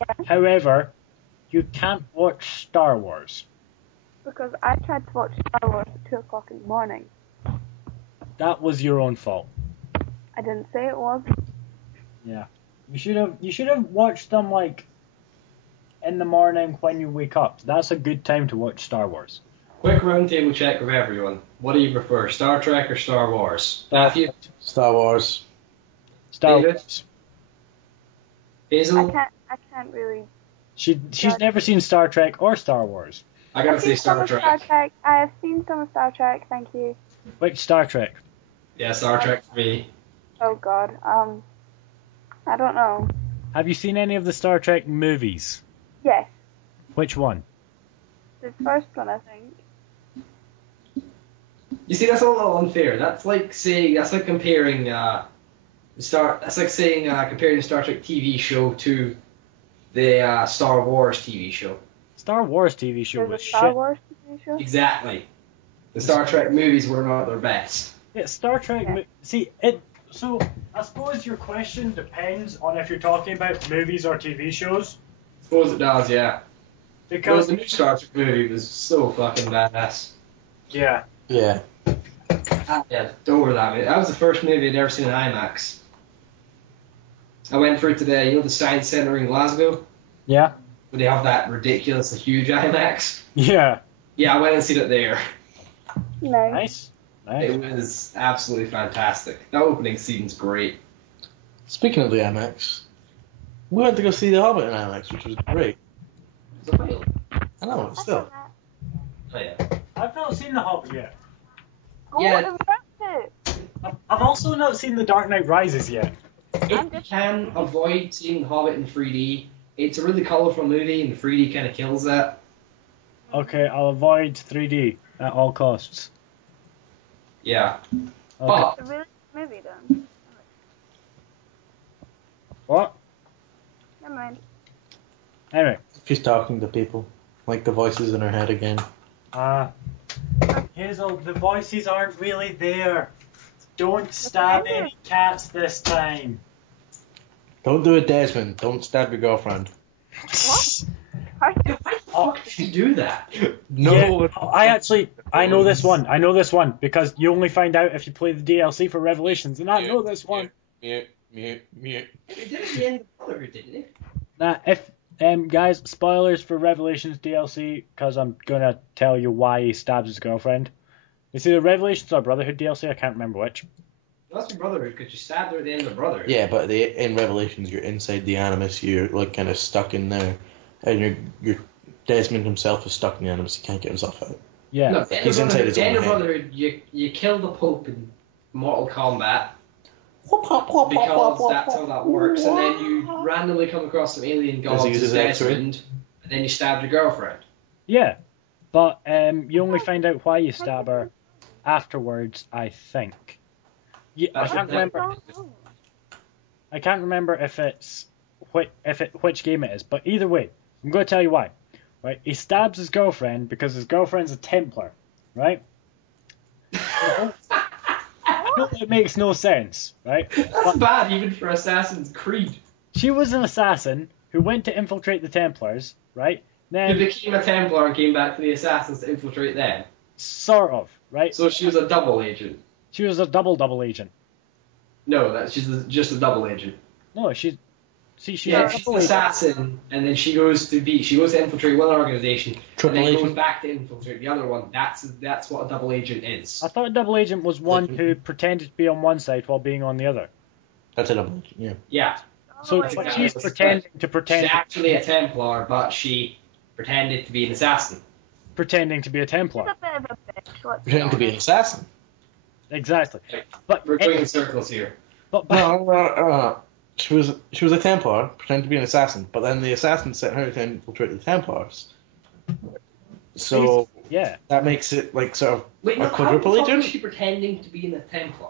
Yeah. However, you can't watch Star Wars. Because I tried to watch Star Wars at 2 o'clock in the morning. That was your own fault. I didn't say it was. Yeah. You should have watched them like in the morning when you wake up. That's a good time to watch Star Wars. Quick roundtable check with everyone. What do you prefer, Star Trek or Star Wars? Matthew? Star Wars. Star David? Wars. Hazel? I can't really. She's never seen Star Trek or Star Wars. I gotta I've say seen some Star of Trek. Star Trek. I have seen some of Star Trek. Thank you. Which Star Trek? Yeah, Star Trek for me. Oh God. I don't know. Have you seen any of the Star Trek movies? Yes, Which one? the first one I think. You see, that's a little unfair. That's like comparing comparing the Star Trek TV show to the Star Wars TV show. Star Wars TV show There's was a Star shit. Wars TV show. Exactly. The Star Trek movies were not their best. Yeah, Star Trek. Yeah. See it. So I suppose your question depends on if you're talking about movies or TV shows. Suppose it does, yeah. Because Because the new Star Trek movie was so fucking badass. yeah, Yeah. I adore that movie. That was the first movie I'd ever seen in IMAX. I went for it today. You know the Science Centre in Glasgow? yeah, Where they have that ridiculous, huge IMAX? yeah. Yeah, I went and seen it there. Nice. Nice. It was absolutely fantastic. That opening scene's great. Speaking of the IMAX, we went to go see The Hobbit in IMAX, which was great. It's a whale. I know, still. Oh yeah. I've not seen The Hobbit yet. Go Yeah. and watch it. I've also not seen The Dark Knight Rises yet. If you can avoid seeing The Hobbit in 3D, it's a really colourful movie, and 3D kind of kills that. Okay, I'll avoid 3D at all costs. Yeah. Okay. But It's a really good movie then. What? Never mind. Anyway, She's talking to people, like the voices in her head again. Hazel, the voices aren't really there. Don't stab any cats this time. Don't do it, Desmond. Don't stab your girlfriend. What? why the fuck did you do that? No. Yeah, I know this one. I know this one because you only find out if you play the DLC for Revelations, and I know this one. Mute, mute, mute. It did at the end of Brotherhood, didn't it? Now, if guys, spoilers for Revelations DLC, because I'm gonna tell you why he stabs his girlfriend. It's either Revelations or Brotherhood DLC. I can't remember which. That's your Brotherhood, because you stabbed her at the end of Brotherhood. Yeah, but in Revelations, you're inside the Animus. You're like kind of stuck in there, and your Desmond himself is stuck in the Animus. He can't get himself out. Yeah. Look, the end He's of inside Brotherhood, his the own end of head. Brotherhood, you kill the Pope in Mortal Kombat, because that's how that works, and then you randomly come across some alien gods he use as his X-ray? Desmond, and then you stabbed your girlfriend. Yeah, but you only find out why you stab her afterwards, I think. Yeah, I can't remember. I can't remember if it's which game it is, but either way, I'm going to tell you why. Right? He stabs his girlfriend because his girlfriend's a Templar, right? I know it makes no sense, right? That's bad even for Assassin's Creed. She was an assassin who went to infiltrate the Templars, right? Who Then became a Templar and came back to the Assassins to infiltrate them. sort of, right? So she was a double agent. She was a double agent. No, she's just a double agent. No, she's a She's an double agent. assassin, and then she goes to infiltrate one organization, Triple and then goes agent. back to infiltrate the other one. That's what a double agent is. I thought a double agent was one who pretended to be on one side while being on the other. That's a double. Yeah. Yeah, So Oh, but yeah. she's pretending to she's pretend, actually a Templar, but she pretended to be an assassin. pretending to be a She's Templar. a bit of a bitch. Let's be Pretending to be an honest. assassin. Exactly. But We're going in circles here. but No. She was a Templar, pretending to be an assassin, but then the assassin sent her to infiltrate the Templars. So yeah. that makes it like sort of Wait, a no, how the quadruple fuck agent. is she pretending to be a Templar?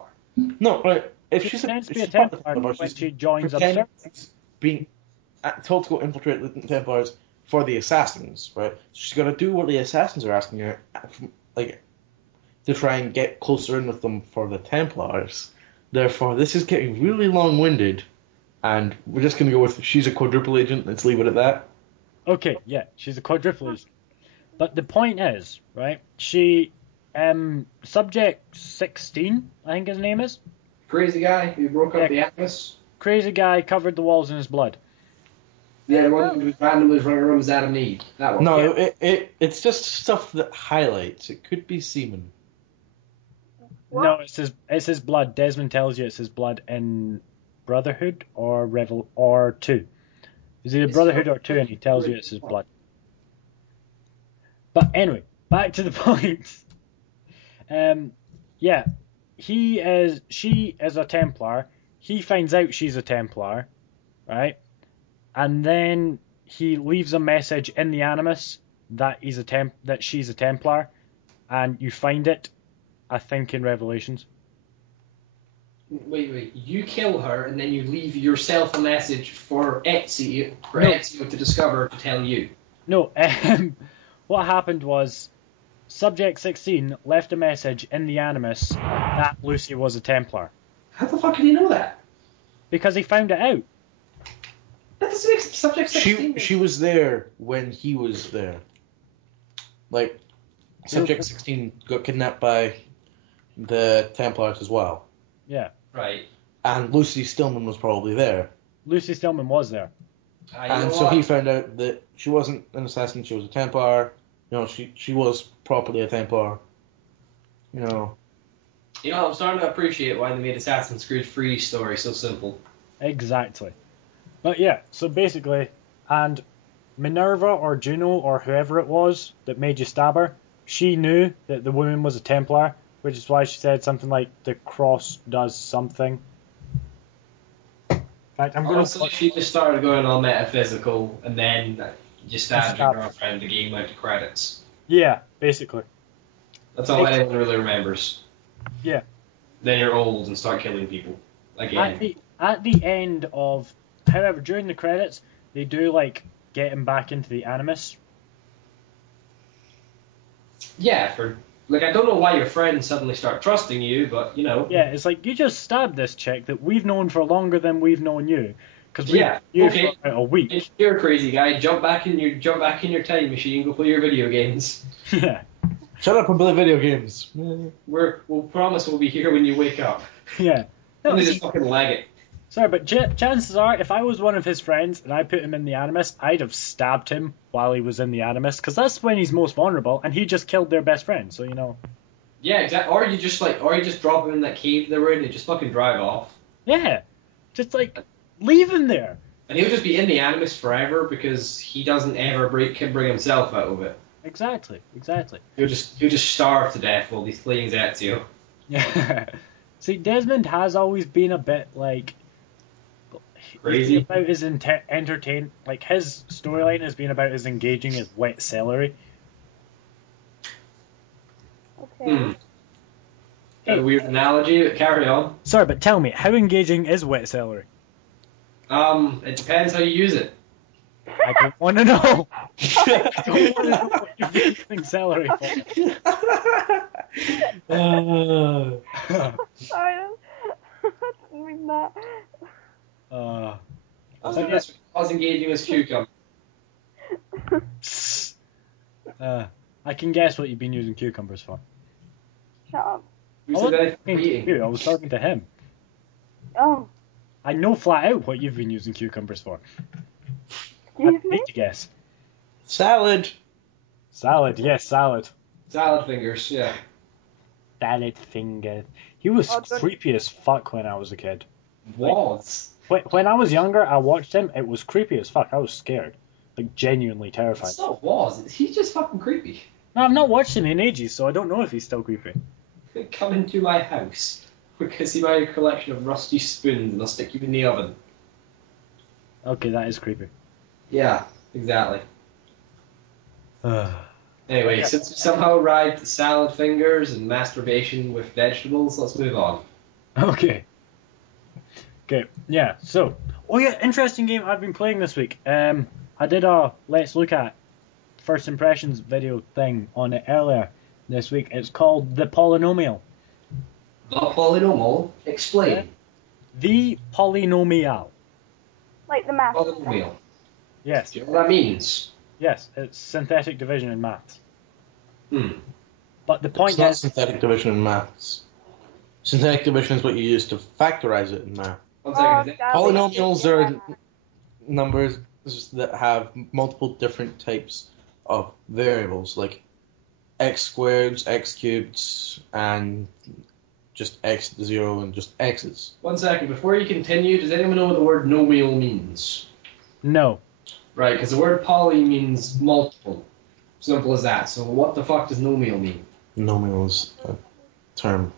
No, right. If She she's pretends to be a she's part of the Templar Templars, when she's she joins pretending Absurd. being told to go infiltrate the Templars for the assassins, right? She's got to do what the assassins are asking her like to try and get closer in with them for the Templars. Therefore, this is getting really long-winded, and we're just gonna go with she's a quadruple agent. Let's leave it at that. Okay, yeah, she's a quadruple agent. But the point is, right? She, Subject 16, I think his name is. Crazy guy who broke up the Atlas. Crazy guy covered the walls in his blood. Yeah, the one who was randomly running around with Adam Need. That one. No, it's just stuff that highlights. It could be semen. What? No, it's his blood. Desmond tells you it's his blood in Brotherhood or 2. Is either Brotherhood or 2, and he tells you it's his blood. But anyway, back to the point. Yeah, she is a Templar. He finds out she's a Templar, right? And then he leaves a message in the Animus that she's a Templar, and you find it, I think, in Revelations. Wait. You kill her, and then you leave yourself a message for Ezio to discover to tell you. No, what happened was Subject 16 left a message in the Animus that Lucy was a Templar. How the fuck did he know that? Because he found it out. That doesn't make Subject 16. She was there when he was there. Like, Subject 16 got kidnapped by the Templars as well. Yeah. Right. And Lucy Stillman was probably there. Lucy Stillman was there. And so he found out that she wasn't an assassin, she was a Templar. You know, she was properly a Templar. You know. You know, I'm starting to appreciate why they made Assassin's Creed 3 story so simple. Exactly. But yeah, so basically, and Minerva or Juno or whoever it was that made you stab her, she knew that the woman was a Templar, which is why she said something like, the cross does something. In fact, I'm going to... She just started going all metaphysical, and then you stabbed your girlfriend, the game went to credits. Yeah, basically. That's all anyone really remembers. Yeah. Then you're old and start killing people. Again. At the end of... However, during the credits, they do, like, get him back into the Animus. Yeah, I don't know why your friends suddenly start trusting you, but, you know. Yeah, it's like, you just stabbed this chick that we've known for longer than we've known you. Because we've known you for about a week. You're a crazy guy. Jump back in your time machine, go play your video games. Yeah. Shut up and play video games. We'll promise we'll be here when you wake up. Yeah. No, they just fucking lag it. Sorry, but chances are, if I was one of his friends and I put him in the Animus, I'd have stabbed him while he was in the Animus, because that's when he's most vulnerable, and he just killed their best friend, so you know. Yeah, exactly. Or you just drop him in that cave they were in and just fucking drive off. Yeah. Just, like, leave him there. And he'll just be in the Animus forever because he doesn't ever bring himself out of it. Exactly. He'll just starve to death while he's fleeing Ezio. Yeah. See, Desmond has always been a bit, like... crazy about his entertain, like his storyline has been about his engaging as wet celery. Okay. A weird analogy, but carry on. Sorry, but tell me, how engaging is wet celery? It depends how you use it. I don't want to know. I don't want to know what you're using celery for. Sorry, I didn't mean that. That's as engaging as cucumber. I can guess what you've been using cucumbers for. Shut up. Who said anything eating? I was talking to him. Oh. I know flat out what you've been using cucumbers for. Excuse I me? need to guess. Salad. Salad, yes, salad. Salad fingers, yeah. Salad fingers. He was creepy as fuck when I was a kid. Was? When I was younger, I watched him. It was creepy as fuck. I was scared. Like, genuinely terrified. It's not was. He's just fucking creepy. No, I've not watched him in ages, so I don't know if he's still creepy. Come into my house. Because you buy a collection of rusty spoons and I'll stick you in the oven. Okay, that is creepy. Yeah, exactly. Anyway, since we somehow arrived at salad fingers and masturbation with vegetables, let's move on. Okay, yeah, so... Oh yeah, interesting game I've been playing this week. I did a Let's Look At First Impressions video thing on it earlier. this week. It's called The Polynomial. The polynomial. Explain. The Polynomial. Like the math. Polynomial. Yes. Do you know what that means? Yes, it's synthetic division in maths. Hmm. But the point It's not is, synthetic division in maths. Synthetic division is what you use to factorize it in math. One second. Polynomials are numbers that have multiple different types of variables, like x squared, x cubed, and just x to 0 and just x's. 1 second. Before you continue, does anyone know what the word nomial means? no. Right, because the word poly means multiple. Simple as that. So what the fuck does nomial mean? Nomial is a term.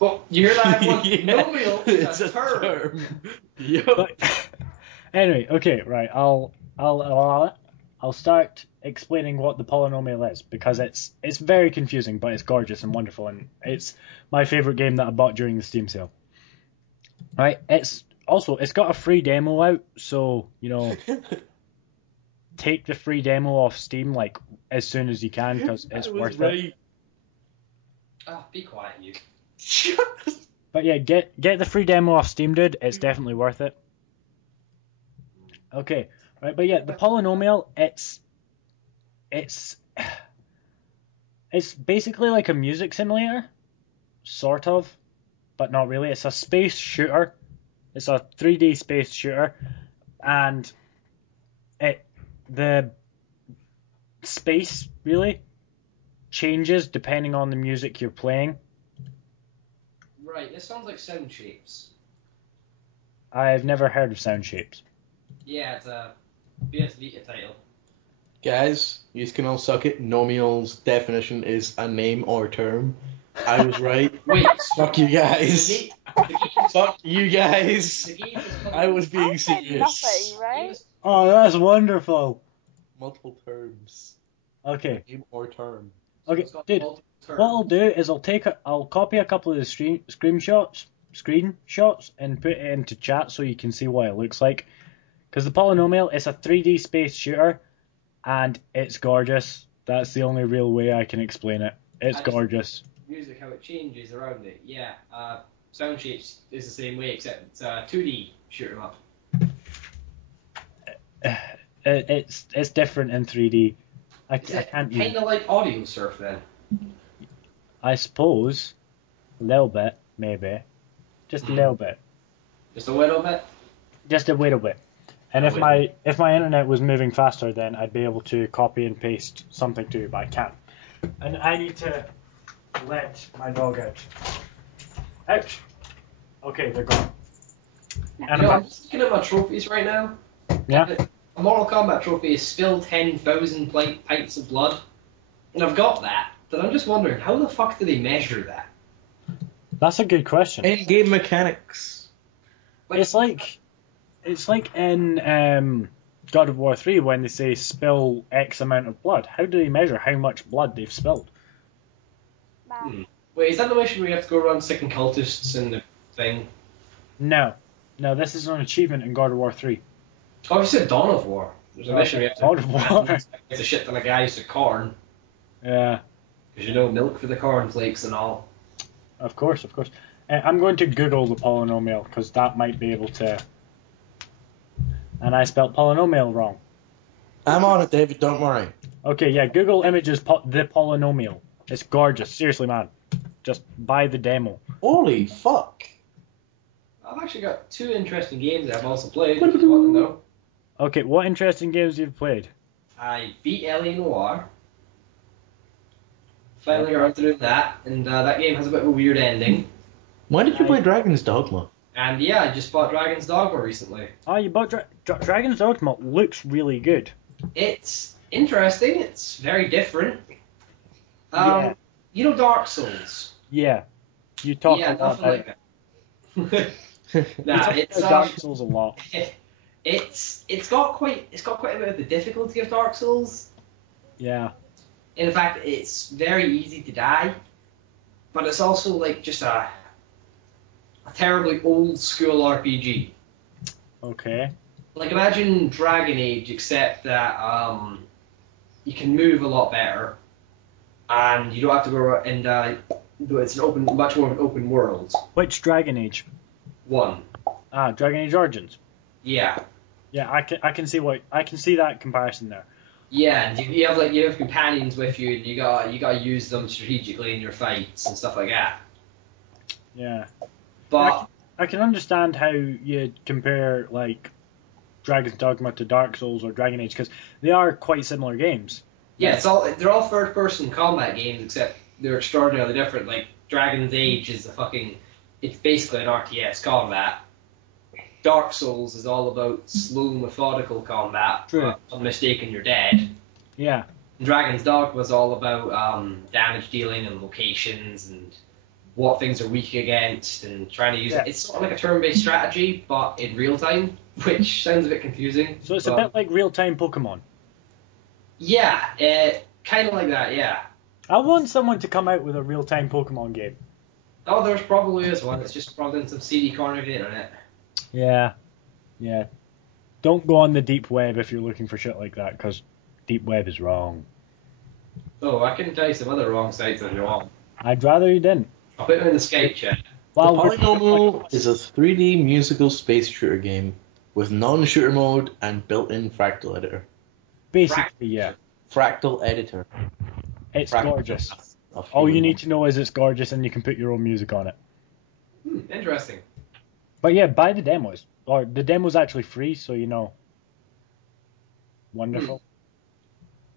Well, you hear that? Everyone? Yeah, Nomial is it's a term. Yep. But anyway, okay, right. I'll start explaining what the polynomial is because it's very confusing, but it's gorgeous and wonderful, and it's my favorite game that I bought during the Steam sale. Right? It's got a free demo out, so take the free demo off Steam like as soon as you can because it's worth it. Ah, be quiet, you. But yeah, get the free demo off Steam, dude. It's definitely worth it. Okay, right, but yeah, the polynomial, it's basically like a music simulator, sort of, but not really. It's a space shooter. It's a 3D space shooter, and the space really changes depending on the music you're playing. Right, this sounds like Sound Shapes. I've never heard of Sound Shapes. Yeah, it's a PS Vita title. Guys, you can all suck it. Nomial's definition is a name or term. I was right. Wait, Fuck you guys. The Fuck you guys. game is called... I was being I said serious. nothing, right? Oh, that's wonderful. Multiple terms. Okay. Name or term. Okay, It's got dude. multiple terms. What I'll do is I'll copy a couple of the screenshots and put it into chat so you can see what it looks like. Because the polynomial is a 3D space shooter, and it's gorgeous. That's the only real way I can explain it. It's gorgeous. Music, how it changes around it. Yeah, Sound Shapes is the same way, except it's 2D shoot 'em up. It's different in 3D. I Is it can't kind even. of like Audio Surf then? I suppose a little bit, maybe, just a little bit, Just a little bit? just a little bit. And if my internet was moving faster, then I'd be able to copy and paste something to, but I can't. And I need to let my dog out. Out. Okay, they're gone. And I'm just looking at my trophies right now. yeah. A Mortal Kombat trophy is still 10,000 pints of blood. And I've got that. But I'm just wondering, how the fuck do they measure that? That's a good question. In-game mechanics. It's like in God of War 3 when they say spill X amount of blood. How do they measure how much blood they've spilled? Math. Wait, is that the mission where you have to go around sicking cultists in the thing? No, this is an achievement in God of War 3. Oh, you said Dawn of War. There's a mission where you have to God of War. get a shit ton of guys to corn. Yeah, Because milk for the cornflakes and all. of course. I'm going to Google the polynomial because that might be able to. And I spelled polynomial wrong. I'm on it, David, don't worry. Okay, yeah, Google images the polynomial. It's gorgeous. Seriously, man. Just buy the demo. Holy fuck. I've actually got 2 interesting games that I've also played, if you want to know. Okay, what interesting games you've played? I beat L.A. Noire. Finally got around to doing that, and that game has a bit of a weird ending. When did you play Dragon's Dogma? And yeah, I just bought Dragon's Dogma recently. Oh, you bought Dragon's Dogma. Looks really good. It's interesting, it's very different. Yeah. You know Dark Souls? Yeah. You talk Yeah, a lot nothing about like that. you Nah, talk it's about Dark Souls a lot. it's got quite a bit of the difficulty of Dark Souls. Yeah. In fact, it's very easy to die, but it's also like just a terribly old school RPG. Okay. Like imagine Dragon Age, except that you can move a lot better, and you don't have to go and it's much more of an open world. Which Dragon Age? 1. Dragon Age Origins. Yeah. Yeah, I can see that comparison there. Yeah, and you have companions with you, and you gotta use them strategically in your fights and stuff like that. Yeah. But I can understand how you compare like Dragon's Dogma to Dark Souls or Dragon Age because they are quite similar games. yeah, they're all third-person combat games, except they're extraordinarily different. Like Dragon's Age is it's basically an RTS combat. Dark Souls is all about slow, methodical combat. True. Unmistaken, you're dead. Yeah. And Dragon's Dogma was all about damage dealing and locations and what things are weak against and trying to use it. It's sort of like a turn-based strategy, but in real time, which sounds a bit confusing. So it's a bit like real-time Pokemon. Yeah, kind of like that, yeah. I want someone to come out with a real-time Pokemon game. Oh, there's probably is one. It's just probably in some seedy corner of the internet. Yeah. Don't go on the deep web if you're looking for shit like that, because deep web is wrong. Oh, I can tell you some other wrong sites that are wrong. I'd rather you didn't. I'll put them in the Skype chat. Well, Polynomial is a 3D musical space shooter game with non-shooter mode and built-in fractal editor. basically, yeah. Fractal editor. It's Fractal. gorgeous. All you need to know is it's gorgeous and you can put your own music on it. Interesting. But yeah, buy the demos. Or the demo's actually free, so wonderful.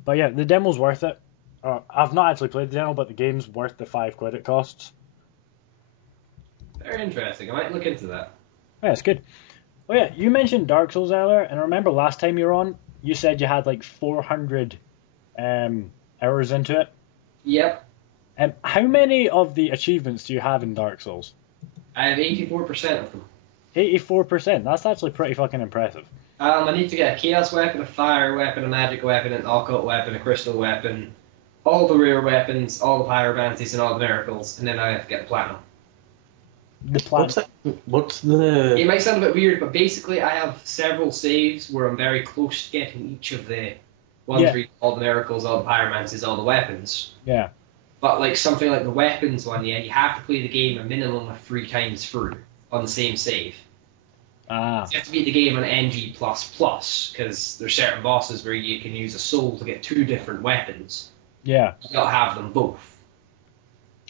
But yeah, the demo's worth it. I've not actually played the demo, but the game's worth the £5 it costs. Very interesting. I might look into that. Yeah, it's good. Oh yeah, you mentioned Dark Souls earlier, and I remember last time you were on, you said you had like 400 hours into it. Yep. How many of the achievements do you have in Dark Souls? I have 84% of them. 84%. That's actually pretty fucking impressive. I need to get a Chaos Weapon, a Fire Weapon, a Magic Weapon, an Occult Weapon, a Crystal Weapon, all the rare weapons, all the Pyromancies, and all the Miracles, and then I have to get the Platinum. The plan. What's the... It might sound a bit weird, but basically I have several saves where I'm very close to getting each of the all the Miracles, all the Pyromancies, all the weapons. Yeah. But like something like the weapons one, you have to play the game a minimum of 3 times through on the same save. Ah. So you have to beat the game on NG++, because there's certain bosses where you can use a soul to get 2 different weapons. Yeah. You gotta have them both.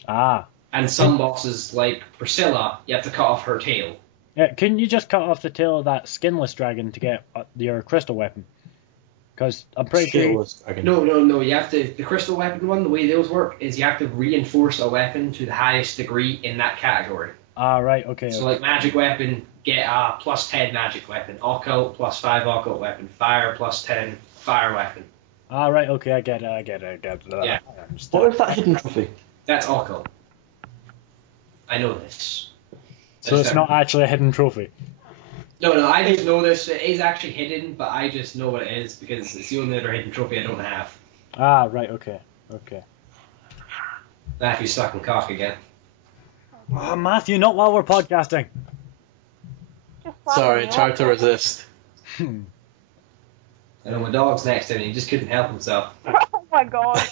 Ah. And some bosses, like Priscilla, you have to cut off her tail. Yeah, couldn't you just cut off the tail of that skinless dragon to get your crystal weapon? Because I'm pretty sure... No. You have to... The crystal weapon one, the way those work, is you have to reinforce a weapon to the highest degree in that category. Ah, right, okay. So like magic weapon, get a +10 magic weapon. Occult, +5 occult weapon. Fire, +10 fire weapon. Ah, right, okay, I get it. Yeah. What is that hidden trophy? That's occult. I know this. So it's not actually a hidden trophy? No, I just know this. It is actually hidden, but I just know what it is because it's the only other hidden trophy I don't have. Ah, right, okay. Matthew's sucking cock again. Oh, Matthew, not while we're podcasting. Sorry, it's hard to resist. I know my dog's next to me, he just couldn't help himself. Oh my god.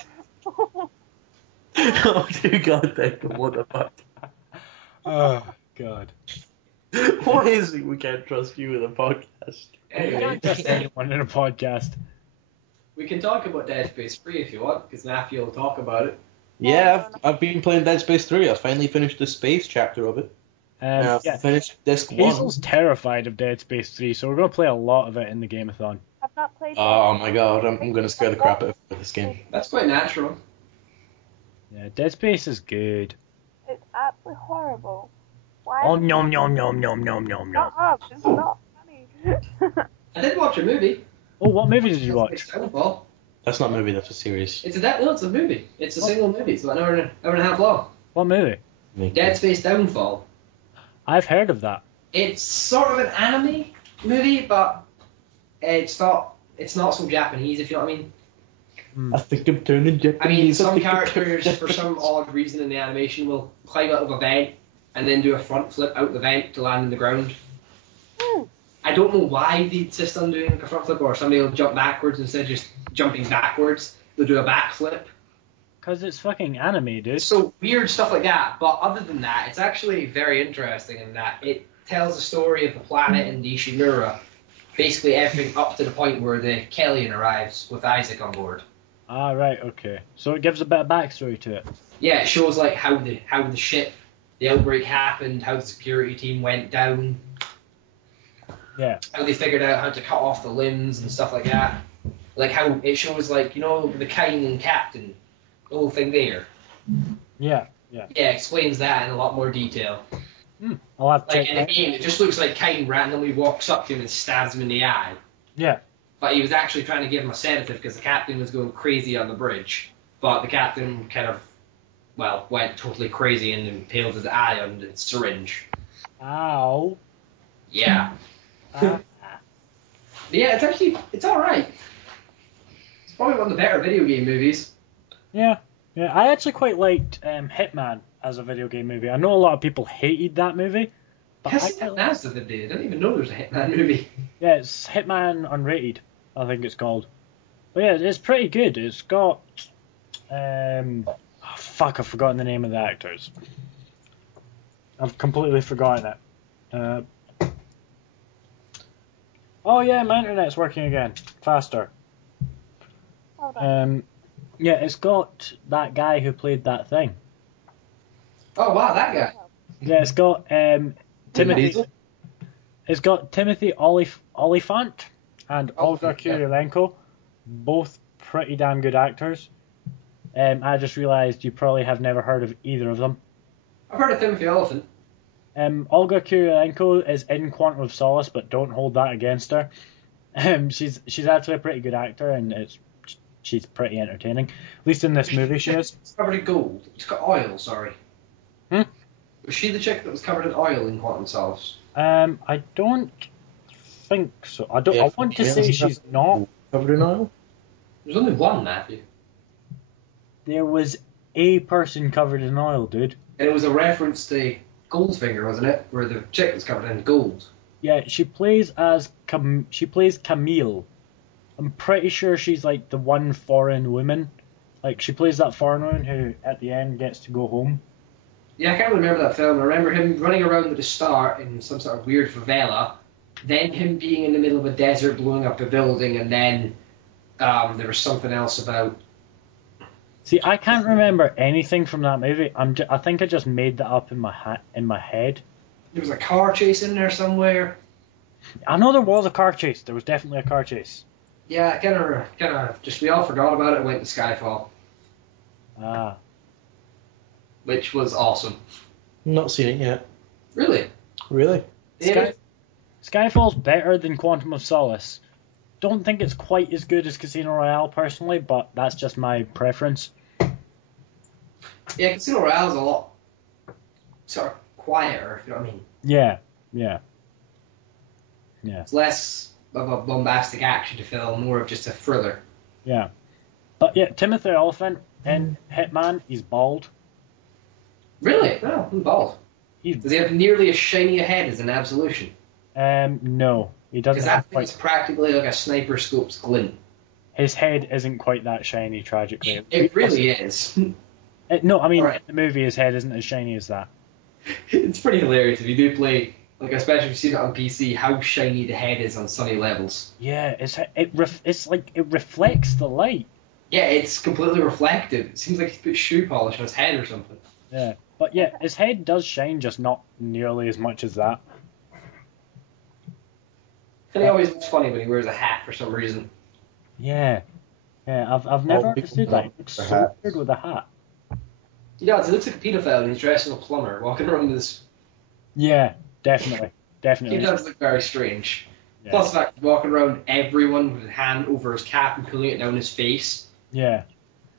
Oh dear God, Declan, what the fuck? Oh, God. Why is it we can't trust you with a podcast? You can't trust anyone in a podcast. We can talk about Dead Space 3 if you want, because Matthew will talk about it. Yeah, I've been playing Dead Space 3. I finally finished the space chapter of it. And Yeah. I've finished disc 1. Hazel's terrified of Dead Space 3, so we're going to play a lot of it in the Game-a-thon. I've not played Oh my God, I'm going to scare the crap out of this game. That's quite natural. Yeah, Dead Space is good. It's absolutely horrible. Why? Oh, nom. Shut up, it's not funny. I did watch a movie. Oh, what movie did you watch? It's Downfall. That's not a movie, that's a series. It's a movie. It's a single movie. It's about an hour and a half long. What movie? Dead Space Downfall. I've heard of that. It's sort of an anime movie, but it's not so Japanese, if you know what I mean. I think I'm turning Japanese. I mean, some think I'm characters, turning for some odd reason in the animation, will climb out of a vent and then do a front flip out the vent to land on the ground. I don't know why they insist on doing a front flip, or somebody will jump backwards instead of just jumping backwards. They'll do a backflip. Because it's fucking anime, dude. So weird stuff like that. But other than that, it's actually very interesting in that it tells the story of the planet and the Ishimura. Basically everything up to the point where the Kellion arrives with Isaac on board. Ah, right, okay. So it gives a bit of backstory to it. Yeah, it shows like how the ship, the outbreak happened, how the security team went down. Yeah. How they figured out how to cut off the limbs and stuff like that. Like how it shows like, you know, the Kain and Captain, the whole thing there. Yeah. Yeah, it explains that in a lot more detail. I'll have to Like check in the that. game, it just looks like Kain randomly walks up to him and stabs him in the eye. Yeah. But he was actually trying to give him a sedative because the captain was going crazy on the bridge. But the captain kind of, well, went totally crazy and impaled his eye on the syringe. Ow. Yeah. Ah. Yeah, it's alright. It's probably one of the better video game movies. Yeah. Yeah, I actually quite liked Hitman as a video game movie. I know a lot of people hated that movie. But I Yes, quite that's the other day. I didn't even know there was a Hitman movie. Yeah, it's Hitman Unrated, I think it's called. But yeah, it's pretty good. It's got fuck, I've forgotten the name of the actors. I've completely forgotten it. Oh yeah, my internet's working again. Faster. Hold on. Yeah, it's got that guy who played that thing. Oh, wow, that guy. Yeah, it's got Timothy. Hazel? It's got Timothy Oliphant and Olga Oliphant, yeah. Kurylenko, both pretty damn good actors. I just realised you probably have never heard of either of them. I've heard of Timothy Elephant. Olga Kurylenko is in Quantum of Solace, but don't hold that against her. She's actually a pretty good actor, and she's pretty entertaining. At least in this movie, she is. It's covered in gold. It's got oil, sorry. Was she the chick that was covered in oil in Quantum Solace? I don't think so. I don't. Yeah, I want to say she's not. Covered in oil? There's only one, Matthew. There was a person covered in oil, dude. And it was a reference to Goldfinger, wasn't it? Where the chick was covered in gold. Yeah, she plays Camille. I'm pretty sure she's like the one foreign woman. Like she plays that foreign woman who at the end gets to go home. Yeah, I can't remember that film. I remember him running around at the start in some sort of weird favela, then him being in the middle of a desert blowing up a building, and then there was something else about... See, I can't remember anything from that movie. I think I just made that up in my head. There was a car chase in there somewhere. I know there was a car chase. There was definitely a car chase. Yeah, kind of just we all forgot about it and went to Skyfall, Ah. which was awesome. Not seen it yet. Really? Really? Yeah. Skyfall's better than Quantum of Solace. Don't think it's quite as good as Casino Royale personally, but that's just my preference. Yeah, Casino Royale's a lot sort of quieter, if you know what I mean. Yeah. It's less of a bombastic action to film, more of just a thriller. Yeah. But yeah, Timothy Oliphant in Hitman, he's bald. Really? No, I'm bald. Does he have nearly as shiny a head as an Absolution? No, he doesn't Because have that thing's quite. practically like a sniper scope's glint. His head isn't quite that shiny, tragically. It really is. No, I mean, Alright. in the movie, his head isn't as shiny as that. It's pretty hilarious if you do play, like especially if you've seen it on PC, how shiny the head is on sunny levels. Yeah, it's like it reflects the light. Yeah, it's completely reflective. It seems like he's put shoe polish on his head or something. Yeah, but yeah, his head does shine, just not nearly as much as that. And he always looks funny when he wears a hat for some reason. Yeah, I've never people understood that. He looks wear so hats. weird with a hat. He does. He looks like a paedophile and he's dressed as a plumber, walking around with his... Yeah, definitely. He does look very strange. Yeah. Plus the fact he's walking around everyone with his hand over his cap and pulling it down his face. Yeah.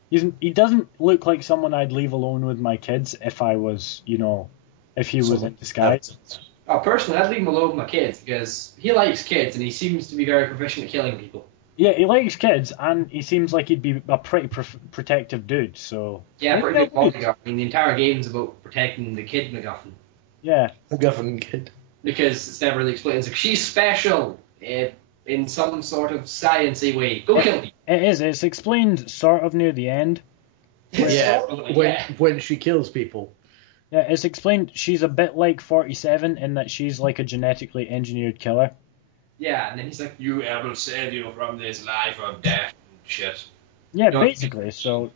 He doesn't look like someone I'd leave alone with my kids if I was, if he was in disguise. Oh, personally, I'd leave him alone with my kids because he likes kids and he seems to be very proficient at killing people. Yeah, he likes kids, and he seems like he'd be a pretty protective dude, so... Yeah, I pretty think big that would- bodyguard. I mean, the entire game's about protecting the kid MacGuffin. Yeah. A government kid. Because it's never really explained. It's like, she's special in some sort of sciencey way. Go kill me. It is. It's explained sort of near the end. Yeah, Sort of, when she kills people. Yeah, it's explained she's a bit like 47 in that she's like a genetically engineered killer. Yeah, and then he's like, "You will save you from this life of death and shit." Yeah, No. basically. So,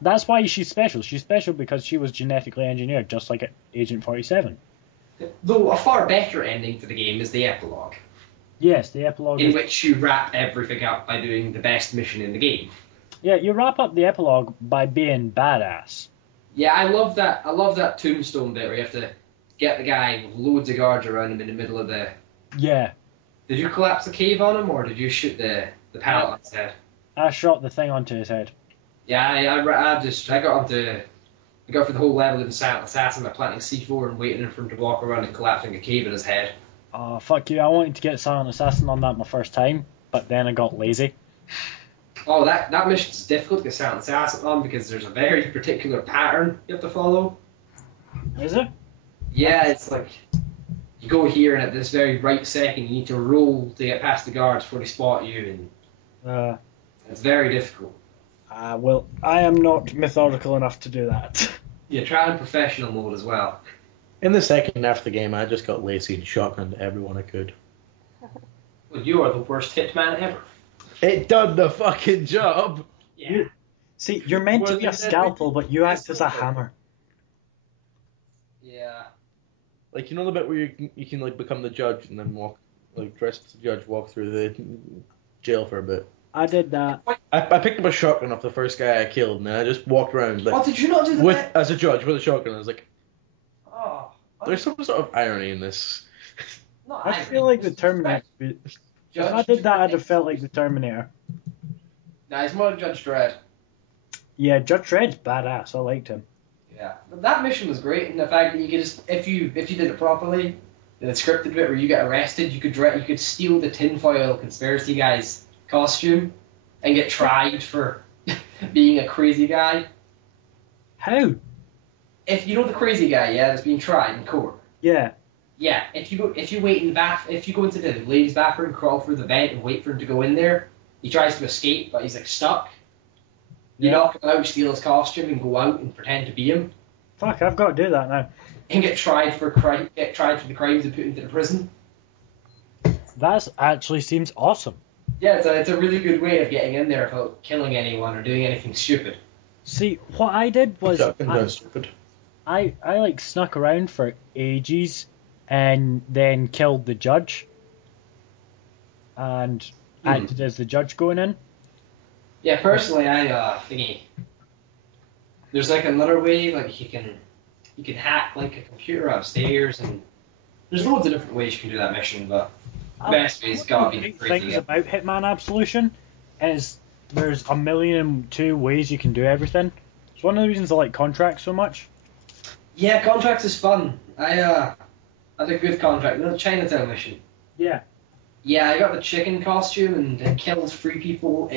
that's why she's special. She's special because she was genetically engineered, just like Agent 47. Though a far better ending to the game is the epilogue, Yes, the epilogue in is... which you wrap everything up by doing the best mission in the game. Yeah, you wrap up the epilogue by being badass. Yeah, I love that. I love that tombstone bit where you have to get the guy with loads of guards around him in the middle of the. Yeah, Did you collapse the cave on him, or did you shoot the pallet on his head? I shot the thing onto his head. Yeah, I got for the whole level of the silent assassin by planting C4 and waiting for him to walk around and collapsing a cave in his head. Oh, fuck you. I wanted to get Silent Assassin on that my first time, but then I got lazy. Oh, that mission's difficult to get silent assassin on because there's a very particular pattern you have to follow. Is it? Yeah, it's like you go here and at this very right second you need to roll to get past the guards before they spot you, and it's very difficult. Well, I am not methodical enough to do that. Yeah, try in professional mode as well. In the second half of the game, I just got lazy and shotgunned everyone I could. Well, you are the worst hitman ever. It done the fucking job. Yeah. See, you're meant to be a scalpel, but you act as a hammer. Yeah. Like, you know the bit where you can like become the judge and then walk, like dress as the judge, walk through the jail for a bit. I did that. I picked up a shotgun off the first guy I killed, and I just walked around like, Oh, did you not do that? as a judge with a shotgun. I was like, Oh. there's some sort of irony in this. Not I feel like the Terminator. If I did that, I'd have felt like the Terminator. Nah, he's more Judge Dredd. Yeah, Judge Dredd's badass. I liked him. Yeah, but that mission was great in the fact that you could just, if you did it properly, in the scripted bit where you get arrested, you could steal the tinfoil conspiracy guy's costume and get tried for being a crazy guy. How? If you know the crazy guy, yeah, that's being tried in court. Yeah. Yeah, if you go into the ladies' bathroom, crawl through the vent and wait for him to go in there, he tries to escape, but he's like stuck. You knock him out, steal his costume, and go out and pretend to be him. Fuck, I've got to do that now. And get tried for the crimes and put into the prison. That actually seems awesome. Yeah, it's a really good way of getting in there without killing anyone or doing anything stupid. See, what I did was Stupid. I like snuck around for ages and then killed the judge and acted as the judge going in. Yeah, personally, I thingy. There's like another way, like you can hack like a computer upstairs, and there's loads of different ways you can do that mission, but the best way is gotta be the crazy things guy. about Hitman Absolution is there's 1,002 ways you can do everything. It's one of the reasons I like Contracts so much. Yeah, Contracts is fun. I had a good contract. You know, the Chinatown mission. Yeah. Yeah, I got the chicken costume and I killed 3 people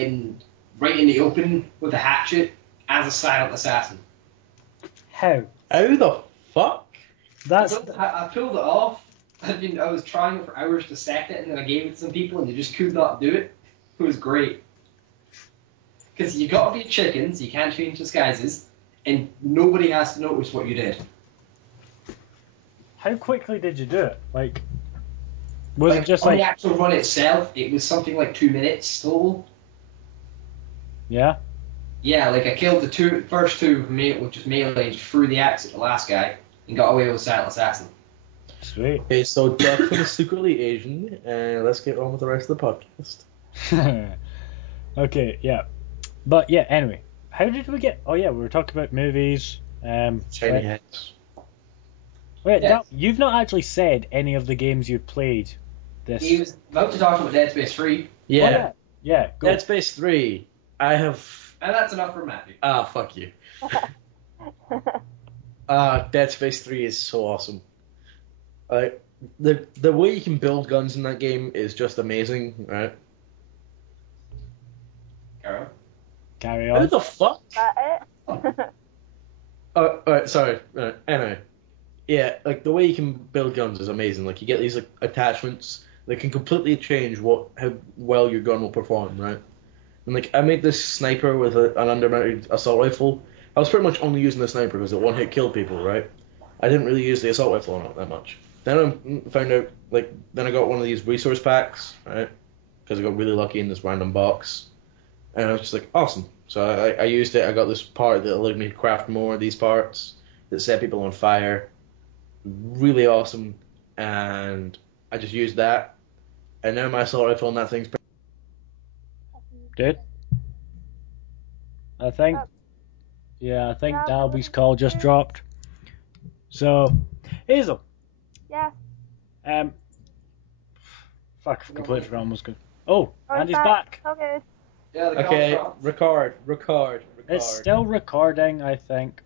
right in the open with a hatchet as a silent assassin. How? How the fuck? I pulled it off. I was trying for hours to set it, and then I gave it to some people, and they just could not do it. It was great. Because you got to be chickens, you can't change disguises, and nobody has to notice what you did. How quickly did you do it? Like, was it just on like... the actual run itself, it was something like 2 minutes total. Yeah? Yeah, like I killed the first two, which was melee, just threw the axe at the last guy, and got away with silent assassin. Sweet. Okay, so Duck is secretly Asian, and let's get on with the rest of the podcast. Okay, yeah. But yeah, anyway. How did we get... Oh yeah, we were talking about movies. Shiny heads. Wait, Yeah. you've not actually said any of the games you've played this... He was about to talk about Dead Space 3, Yeah. Oh, yeah. Yeah, go. Dead Space 3. I have... and that's enough for Matthew. fuck you. Dead Space 3 is so awesome. The way you can build guns in that game is just amazing, right? Carol? Carry How on. the fuck? That it? Alright, sorry. Anyway. Yeah, like the way you can build guns is amazing. Like you get these like attachments that can completely change how well your gun will perform, right? And like I made this sniper with an undermounted assault rifle I was pretty much only using the sniper because it one-hit killed people, right? I didn't really use the assault rifle on it that much. Then I found out, then I got one of these resource packs, right? Because I got really lucky in this random box. And I was just like, awesome. So I used it. I got this part that allowed me to craft more of these parts that set people on fire. Really awesome. And I just used that. And now my assault rifle on that thing's Dude? I think Dalby's call just dropped. So, Hazel. Yeah. Fuck, I've completely forgot almost good. Oh, Andy's back. back. So good. Yeah, the okay, call dropped. record. It's still recording, I think.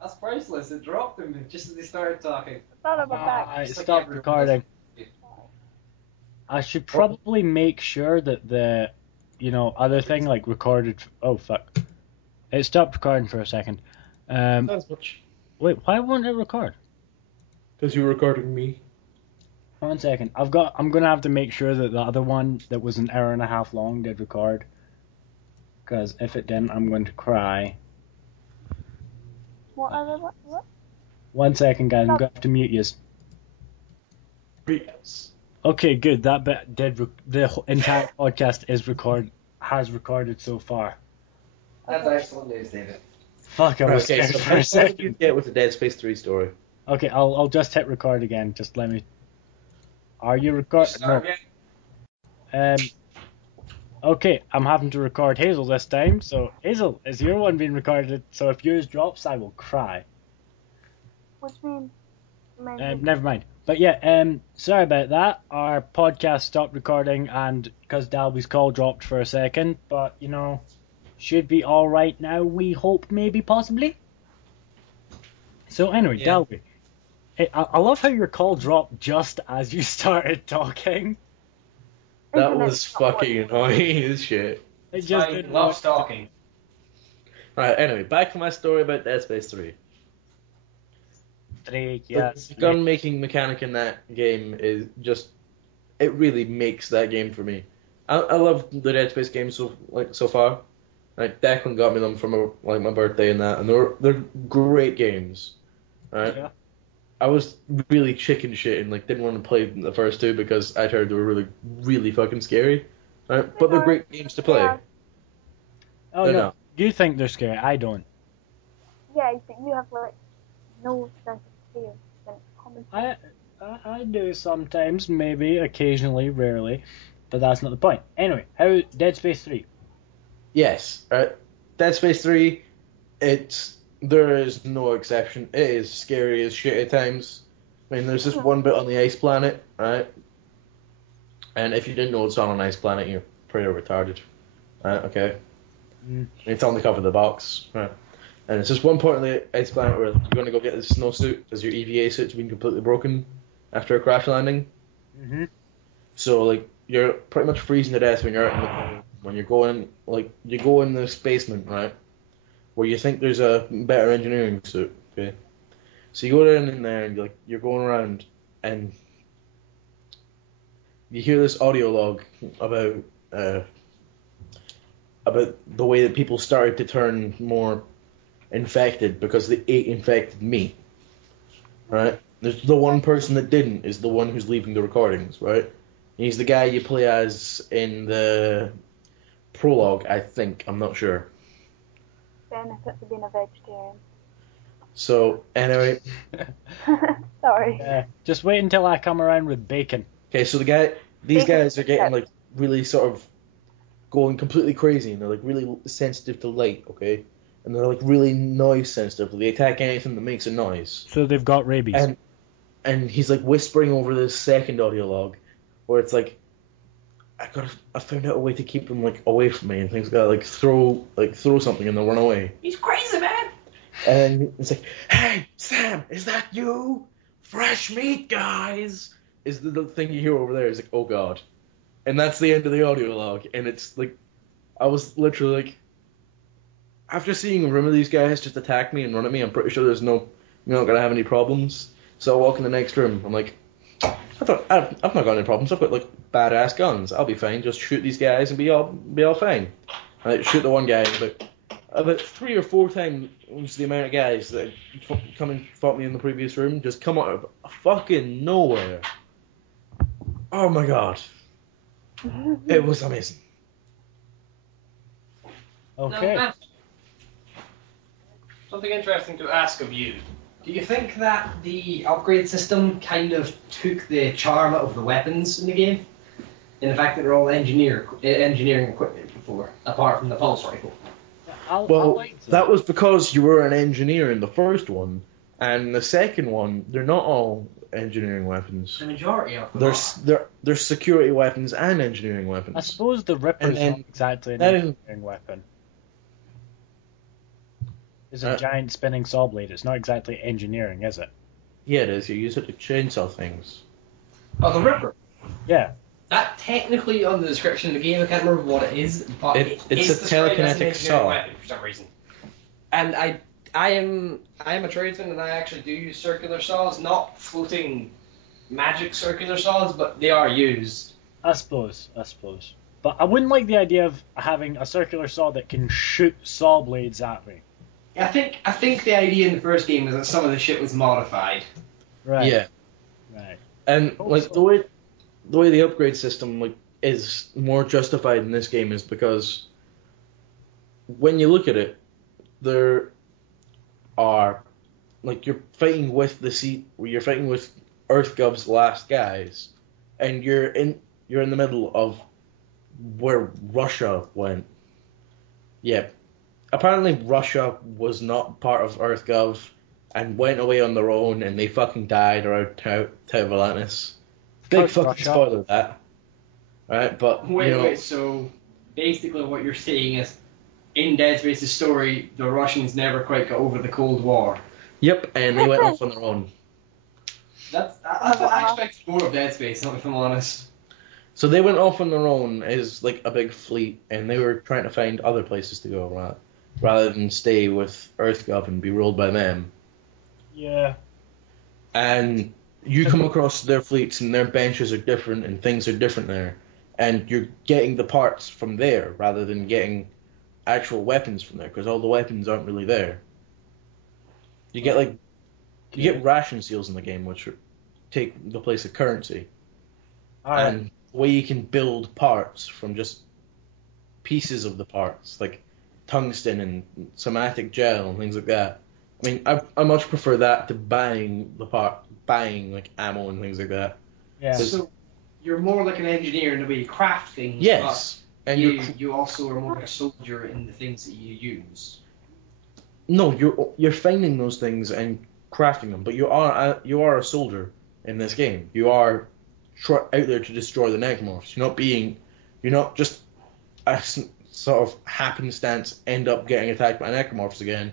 That's priceless. It dropped them just as they started talking. Thought about that. It stopped recording. I should probably make sure that the, other thing recorded. Oh fuck! It stopped recording for a second. That's much. Wait, why won't it record? Because you were recording me. 1 second. I'm gonna have to make sure that the other one that was an hour and a half long did record. Because if it didn't, I'm going to cry. What other what? 1 second, guys. I'm gonna have to mute you. Yes. Okay, good. That bit the entire podcast has recorded so far. That's excellent news, David. Fuck, I was Okay, scared so for how a did you second. get with the Dead Space 3 story? Okay, I'll just hit record again. Just let me. Are you recording? Start again. Okay, I'm having to record Hazel this time. So Hazel, is your one being recorded? So if yours drops, I will cry. What do you mean? Never mind. But yeah, sorry about that. Our podcast stopped recording, and because Dalby's call dropped for a second, but should be all right now. We hope, maybe, possibly. So anyway, Yeah. Dalby, I love how your call dropped just as you started talking. That was fucking annoying as shit. It just I didn't love work. stalking. Right, anyway, back to my story about Dead Space 3. Yes. The gun making mechanic in that game is just, it really makes that game for me. I love the Dead Space games so far. Like Declan got me them for my birthday and that, and they're great games. Right? Yeah. I was really chicken shit and didn't want to play the first two because I heard they were really, really fucking scary. Right? But they're great games to play. Yeah. Oh They're no, not. you think they're scary? I don't. Yeah, you have no sense of fear. Then it's common. I do sometimes, maybe, occasionally, rarely, but that's not the point. Anyway, how Dead Space 3? Yes, right. Dead Space 3, there is no exception. It is scary as shit at times. I mean, there's this one bit on the ice planet, right? And if you didn't know it's on an ice planet, you're pretty retarded. Right, okay. It's on the cover of the box, right? And it's just one point on the ice planet where you're going to go get this snowsuit because your EVA suit's been completely broken after a crash landing. Mm-hmm. So, you're pretty much freezing to death when you're out in the when you're going, you go in this basement, right? Where you think there's a better engineering suit, okay? So you go down in there and you're going around and you hear this audio log about the way that people started to turn more infected because they ate infected meat, right? There's the one person that didn't is the one who's leaving the recordings, right? He's the guy you play as in the prologue, I think. I'm not sure. Benefits of being a vegetarian. So, anyway. Sorry. Just wait until I come around with bacon. Okay, so these guys are getting really sort of going completely crazy, and they're really sensitive to light, okay? And they're really noise sensitive. They attack anything that makes a noise. So they've got rabies. And he's whispering over this second audio log, where it's I found out a way to keep them away from me, and things throw something and they'll run away. He's crazy, man. And it's hey Sam, is that you? Fresh meat, guys. Is the thing you hear over there is oh god, and that's the end of the audio log. And it's I was literally after seeing a room of these guys just attack me and run at me, I'm pretty sure you're not gonna have any problems. So I walk in the next room. I'm I've not got any problems. I've got badass guns. I'll be fine. Just shoot these guys and be all fine. I shoot the one guy. about 3 or 4 times the amount of guys that come and fought me in the previous room just come out of fucking nowhere. Oh my god. It was amazing. Okay. Now, something interesting to ask of you. Do you think that the upgrade system kind of took the charm out of the weapons in the game? In the fact that they're all engineering equipment before, apart from the pulse rifle? Well, that was because you were an engineer in the first one, and the second one, they're not all engineering weapons. The majority of them There's security weapons and engineering weapons. I suppose the Ripper's And not exactly an that engineering weapon. It's a giant spinning saw blade. It's not exactly engineering, is it? Yeah, it is. You use it to chainsaw things. Oh, the Ripper. Yeah. That technically on the description of the game, I can't remember what it is, but It's it's a described as an telekinetic engineering saw. weapon for some reason. And I am a tradesman, and I actually do use circular saws, not floating magic circular saws, but they are used. I suppose. But I wouldn't like the idea of having a circular saw that can shoot saw blades at me. I think the idea in the first game was that some of the shit was modified. Right. Yeah. Right. And like the way the upgrade system like is more justified in this game is because when you look at it, there are like you're fighting with EarthGov's last guys, and you're in the middle of where Russia went. Yeah. Apparently Russia was not part of EarthGov and went away on their own, and they fucking died around Tower of Atlantis. Big fucking Russia. spoiler that. Right, but Wait, so basically what you're saying is, in Dead Space's story, the Russians never quite got over the Cold War. Yep, and they went off on their own. I expected more of Dead Space, if I'm honest. So they went off on their own as like a big fleet, and they were trying to find other places to go rather than stay with EarthGov and be ruled by them. Yeah. And you come across their fleets, and their benches are different, and things are different there, and you're getting the parts from there rather than getting actual weapons from there, because all the weapons aren't really there. You get ration seals in the game, which take the place of currency. Alright. And the way you can build parts from just pieces of the parts, like tungsten and somatic gel and things like that. I mean, I much prefer that to buying like ammo and things like that. Yeah. So you're more like an engineer in the way you craft things. Yes, but and you also are more like a soldier in the things that you use. No, you're finding those things and crafting them, but you are a soldier in this game. You are out there to destroy the necromorphs. You're not just a sort of happenstance end up getting attacked by necromorphs again.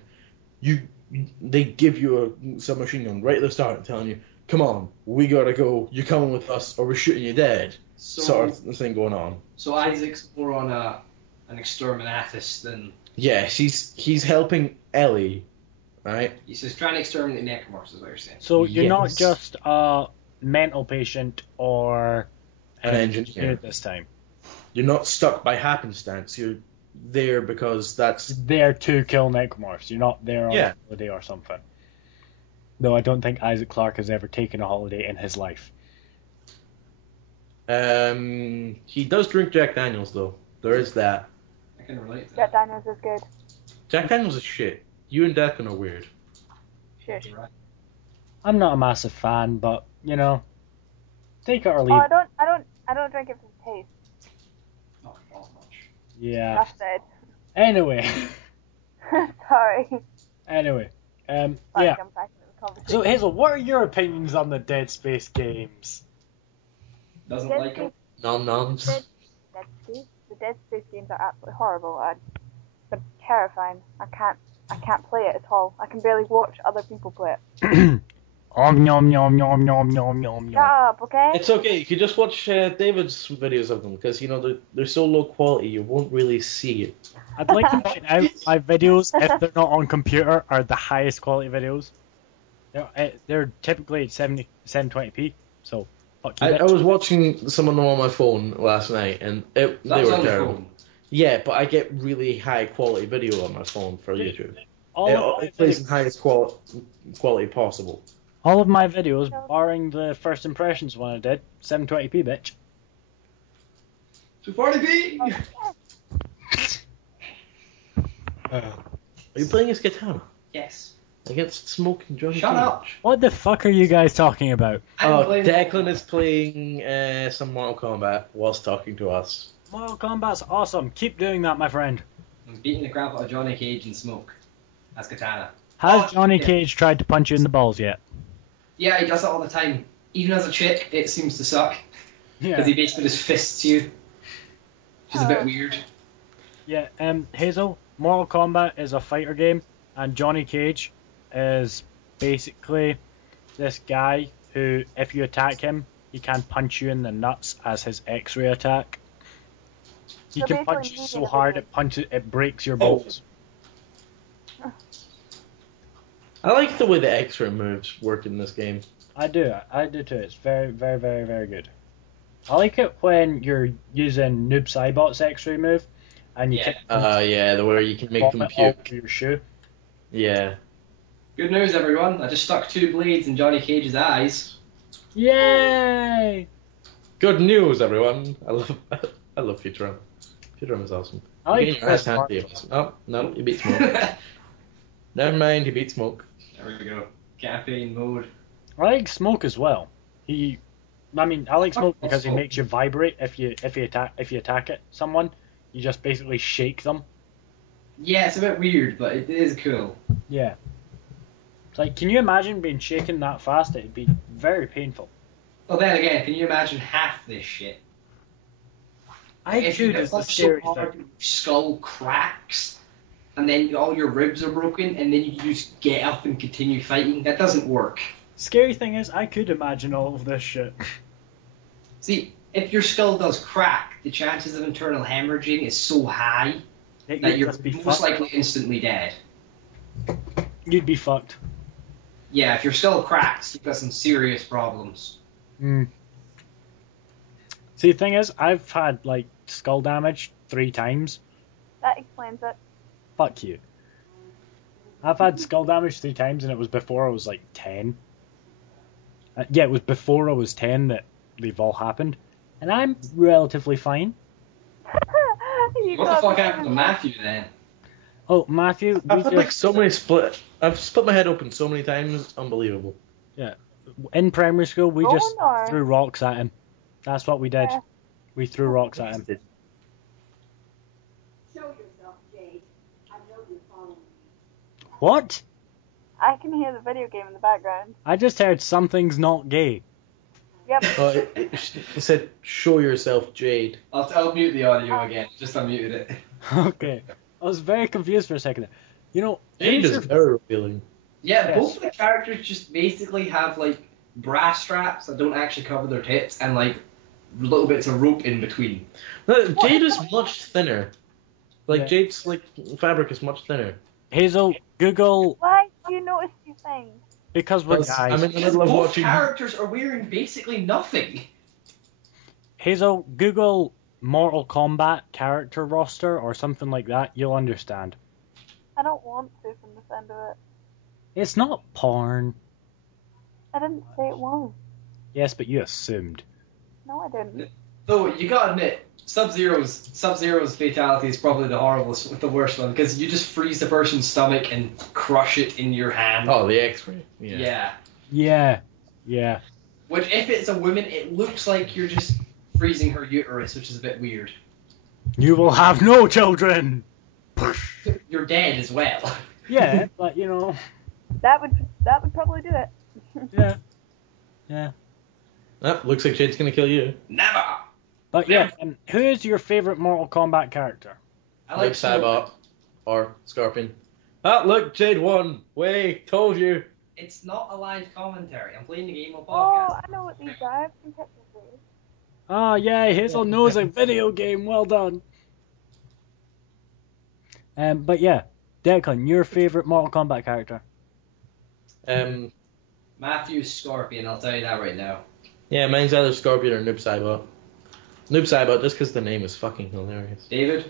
They give you a submachine gun right at the start, telling you, "Come on, we gotta go. You're coming with us, or we're shooting you dead." Sort of thing going on. So Isaac's more on an exterminatus than. Yeah, he's helping Ellie, right? He's just trying to exterminate necromorphs, is what you're saying. So you're not Yes. just a mental patient or An engineer. this time. You're not stuck by happenstance. You're there because that's There to kill necromorphs. You're not there on Yeah. a holiday or something. Though I don't think Isaac Clarke has ever taken a holiday in his life. He does drink Jack Daniels though. There is that. I can relate to Jack that. Daniels is good. Jack Daniels is shit. You and Declan are weird. Shush. Right. I'm not a massive fan, but take it or leave. Oh, I don't drink it for the taste. Not much. Yeah. Enough said. Anyway. Sorry. Anyway. Sorry, Yeah. I'm back into the conversation. So Hazel, what are your opinions on the Dead Space games? Doesn't Dead like him. Nom noms. Dead Space. The Dead Space games are absolutely horrible. They're terrifying. I can't play it at all. I can barely watch other people play it. Om nom nom nom nom nom nom Shut nom. up, okay? It's okay. You could just watch David's videos of them because they're so low quality you won't really see it. I'd like to point out my videos, if they're not on computer, are the highest quality videos. They're typically at 720p, so fuck you. I was watching some of them on my phone last night and they That's were on the terrible. phone. Yeah, but I get really high quality video on my phone for YouTube. All of my It plays in videos, highest quality possible. all of my videos, barring the first impressions one I did, 720p, bitch. 240p! Are you playing as katana? Yes. Against Smoke and Johnny Shut Cage? up. What the fuck are you guys talking about? I'm Oh, playing- Declan is playing some Mortal Kombat whilst talking to us. Mortal Kombat's awesome. Keep doing that, my friend. I'm beating the crap out of Johnny Cage and Smoke. That's Katana. Has Oh, Johnny yeah. Cage tried to punch you in the balls yet? Yeah, he does it all the time. Even as a chick, it seems to suck. Because he basically just fists you. Which is a bit weird. Yeah, Hazel, Mortal Kombat is a fighter game, and Johnny Cage is basically this guy who, if you attack him, he can punch you in the nuts as his X-ray attack. He So can basically punch you me so being a hard villain. it breaks your balls. I like the way the X-ray moves work in this game. I do too. It's very, very, very, very good. I like it when you're using Noob Saibot's X-ray move, and you Yeah. kick Yeah, the where you can make them vomit all puke. over your shoe. Yeah. Good news, everyone. I just stuck 2 blades in Johnny Cage's eyes. Yay! Good news, everyone. I love Futurama. Futurama's awesome. I like Getting your ass Chris handed to you. Oh, no, you beat Smoke. Never mind, you beat Smoke. There we go. Campaign mode. I like Smoke as well. I like Smoke because he Smoke. makes you vibrate if you attack someone. You just basically shake them. Yeah, it's a bit weird, but it is cool. Yeah. It's like, can you imagine being shaken that fast? It'd be very painful. Well, then again, can you imagine half this shit? I If you do get is the punched so scary hard, thing. your skull cracks, and then all your ribs are broken, and then you just get up and continue fighting. That doesn't work. Scary thing is, I could imagine all of this shit. See, if your skull does crack, the chances of internal hemorrhaging is so high that You'd you're just be most fucked. likely instantly dead. You'd be fucked. Yeah, if your skull cracks, you've got some serious problems. Mm. See, the thing is, I've had like skull damage 3 times. That explains it. Fuck you. I've had skull damage 3 times, and it was before I was like 10. Yeah, it was before I was 10 that they've all happened, and I'm relatively fine. You What the got fuck me happened to in Matthew then? Oh, Matthew, I've had like so many I've split my head open so many times, it's unbelievable. in primary school, we just or- threw rocks at him. That's what we did. Yeah. We threw rocks at him. Show yourself, Jade. I know you're following me. What? I can hear the video game in the background. I just heard something's not gay. Yep. It said, "Show yourself, Jade." I'll mute the audio again. Just unmuted it. Okay. I was very confused for a second. You know, Jade who's is your- very revealing. Yeah, Yes. both of the characters just basically have like brass straps that don't actually cover their tits and like little bits of rope in between. No, Jade is much thinner. Like Yeah. Jade's like fabric is much thinner. Hazel, Google, Why do you notice these things? because we're Because guys. I'm in the Because middle of both watching. characters are wearing basically nothing. Hazel, Google Mortal Kombat character roster or something like that. You'll understand. I don't want to from the sound of it. It's not porn. I didn't say it was. Yes, but you assumed. No, I didn't. Though you gotta admit, Sub-Zero's fatality is probably the worst one because you just freeze the person's stomach and crush it in your hand. Oh, the X-ray. Yeah. Yeah. Which, if it's a woman, it looks like you're just freezing her uterus, which is a bit weird. You will have no children. You're dead as well. Yeah, but you know. That would probably do it. Yeah. Oh, looks like Jade's gonna kill you. Never. But yeah, who is your favorite Mortal Kombat character? I like Cybot or Scorpion. Ah, look, Jade won. Way, told you. It's not a live commentary. I'm playing the game on Oh, podcast. I know what these are. I've seen pictures of these. Oh, yay, Hazel knows a video game. Well done. But yeah, Declan, your favorite Mortal Kombat character? Matthew's Scorpion, I'll tell you that right now. Yeah, mine's either Scorpion or Noob Saibot. Noob Saibot, just because the name is fucking hilarious. David?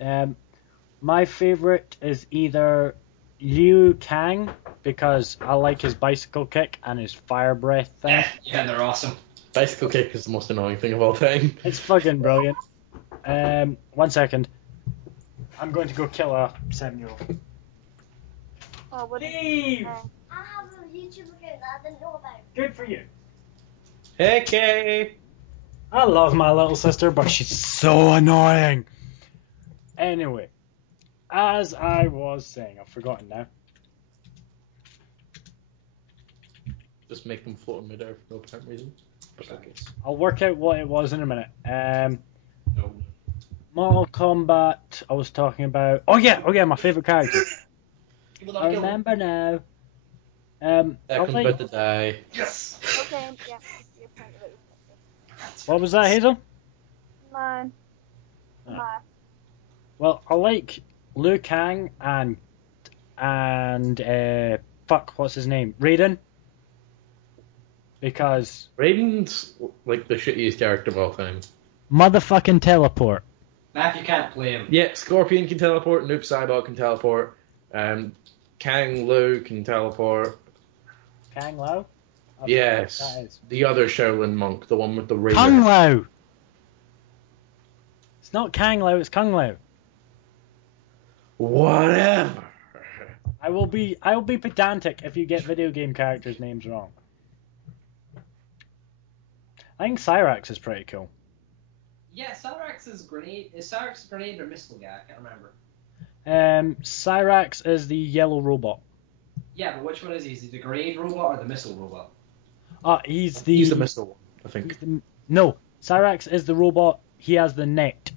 My favorite is either Liu Kang, because I like his bicycle kick and his fire breath thing. Yeah, they're awesome. Bicycle kick is the most annoying thing of all time. It's fucking brilliant. 1 second. I'm going to go kill a 7-year-old. Oh, what is Steve! I have a YouTube account that I didn't know about. Good for you. Hey, Kay! I love my little sister, but she's so annoying. Anyway, as I was saying, I've forgotten now. Just make them float in midair for no apparent reason. But okay. I'll work out what it was in a minute. No. Mortal Kombat, I was talking about. Oh yeah, my favourite character. I remember now. I Declan's like- about to die. Yes! Okay, yeah. Your point about your sister. What was that, Hazel? Man. Ah. Man. Well, I like Liu Kang and fuck, what's his name? Raiden. Because Raiden's like the shittiest character of all time. motherfucking teleport. Matthew can't play him. Yeah, Scorpion can teleport, Noob Saibot can teleport, Kang Lu can teleport. Kang Lao? Yes, That is. the other Shaolin monk, the one with the razor. Kung Lao! It's not Kang Lao, it's Kung Lao. Whatever. I will be pedantic if you get video game characters' names wrong. I think Cyrax is pretty cool. Yeah, Cyrax's grenade. Is Cyrax a grenade or missile guy? I can't remember. Cyrax is the yellow robot. Yeah, but which one is he? Is he the grenade robot or the missile robot? He's He's the missile one, I think. No, Cyrax is the robot. He has the net.